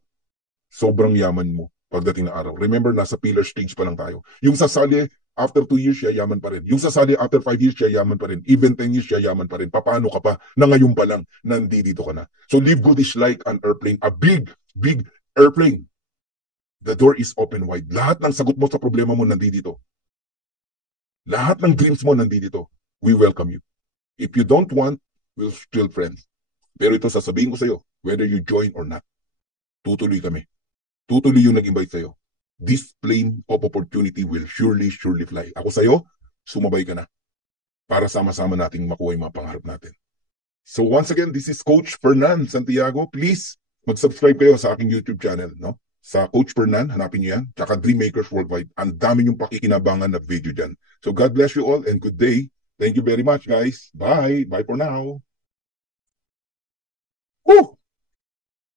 sobrang yaman mo pagdating ng araw. Remember, nasa pillar stage pa lang tayo. Yung sasali, after 2 years, yayaman pa rin. Yung sasali, after 5 years, yayaman pa rin. Even 10 years, yayaman pa rin. Paano ka pa na ngayon pa lang nandito ka na? So Live Good is like an airplane, a big airplane. The door is open wide. Lahat ng sagot mo sa problema mo nandito. Lahat ng dreams mo nandito. We welcome you. If you don't want, we'll still friends. Pero ito sasabihin ko sa iyo, whether you join or not, tutuloy kami. Tutuloy yung nag-invite sa'yo. This plane of opportunity will surely fly. Ako sa'yo, sumabay ka na para sama-sama nating makuha yung mga pangarap natin. So once again, this is Coach Fernan Santiago. Please, mag-subscribe kayo sa aking YouTube channel, no? Sa Coach Fernan, hanapin niyo yan. Tsaka Dream Makers Worldwide. Ang dami yung pakikinabangan na video dyan. So God bless you all and good day. Thank you very much, guys. Bye. Bye for now. Woo!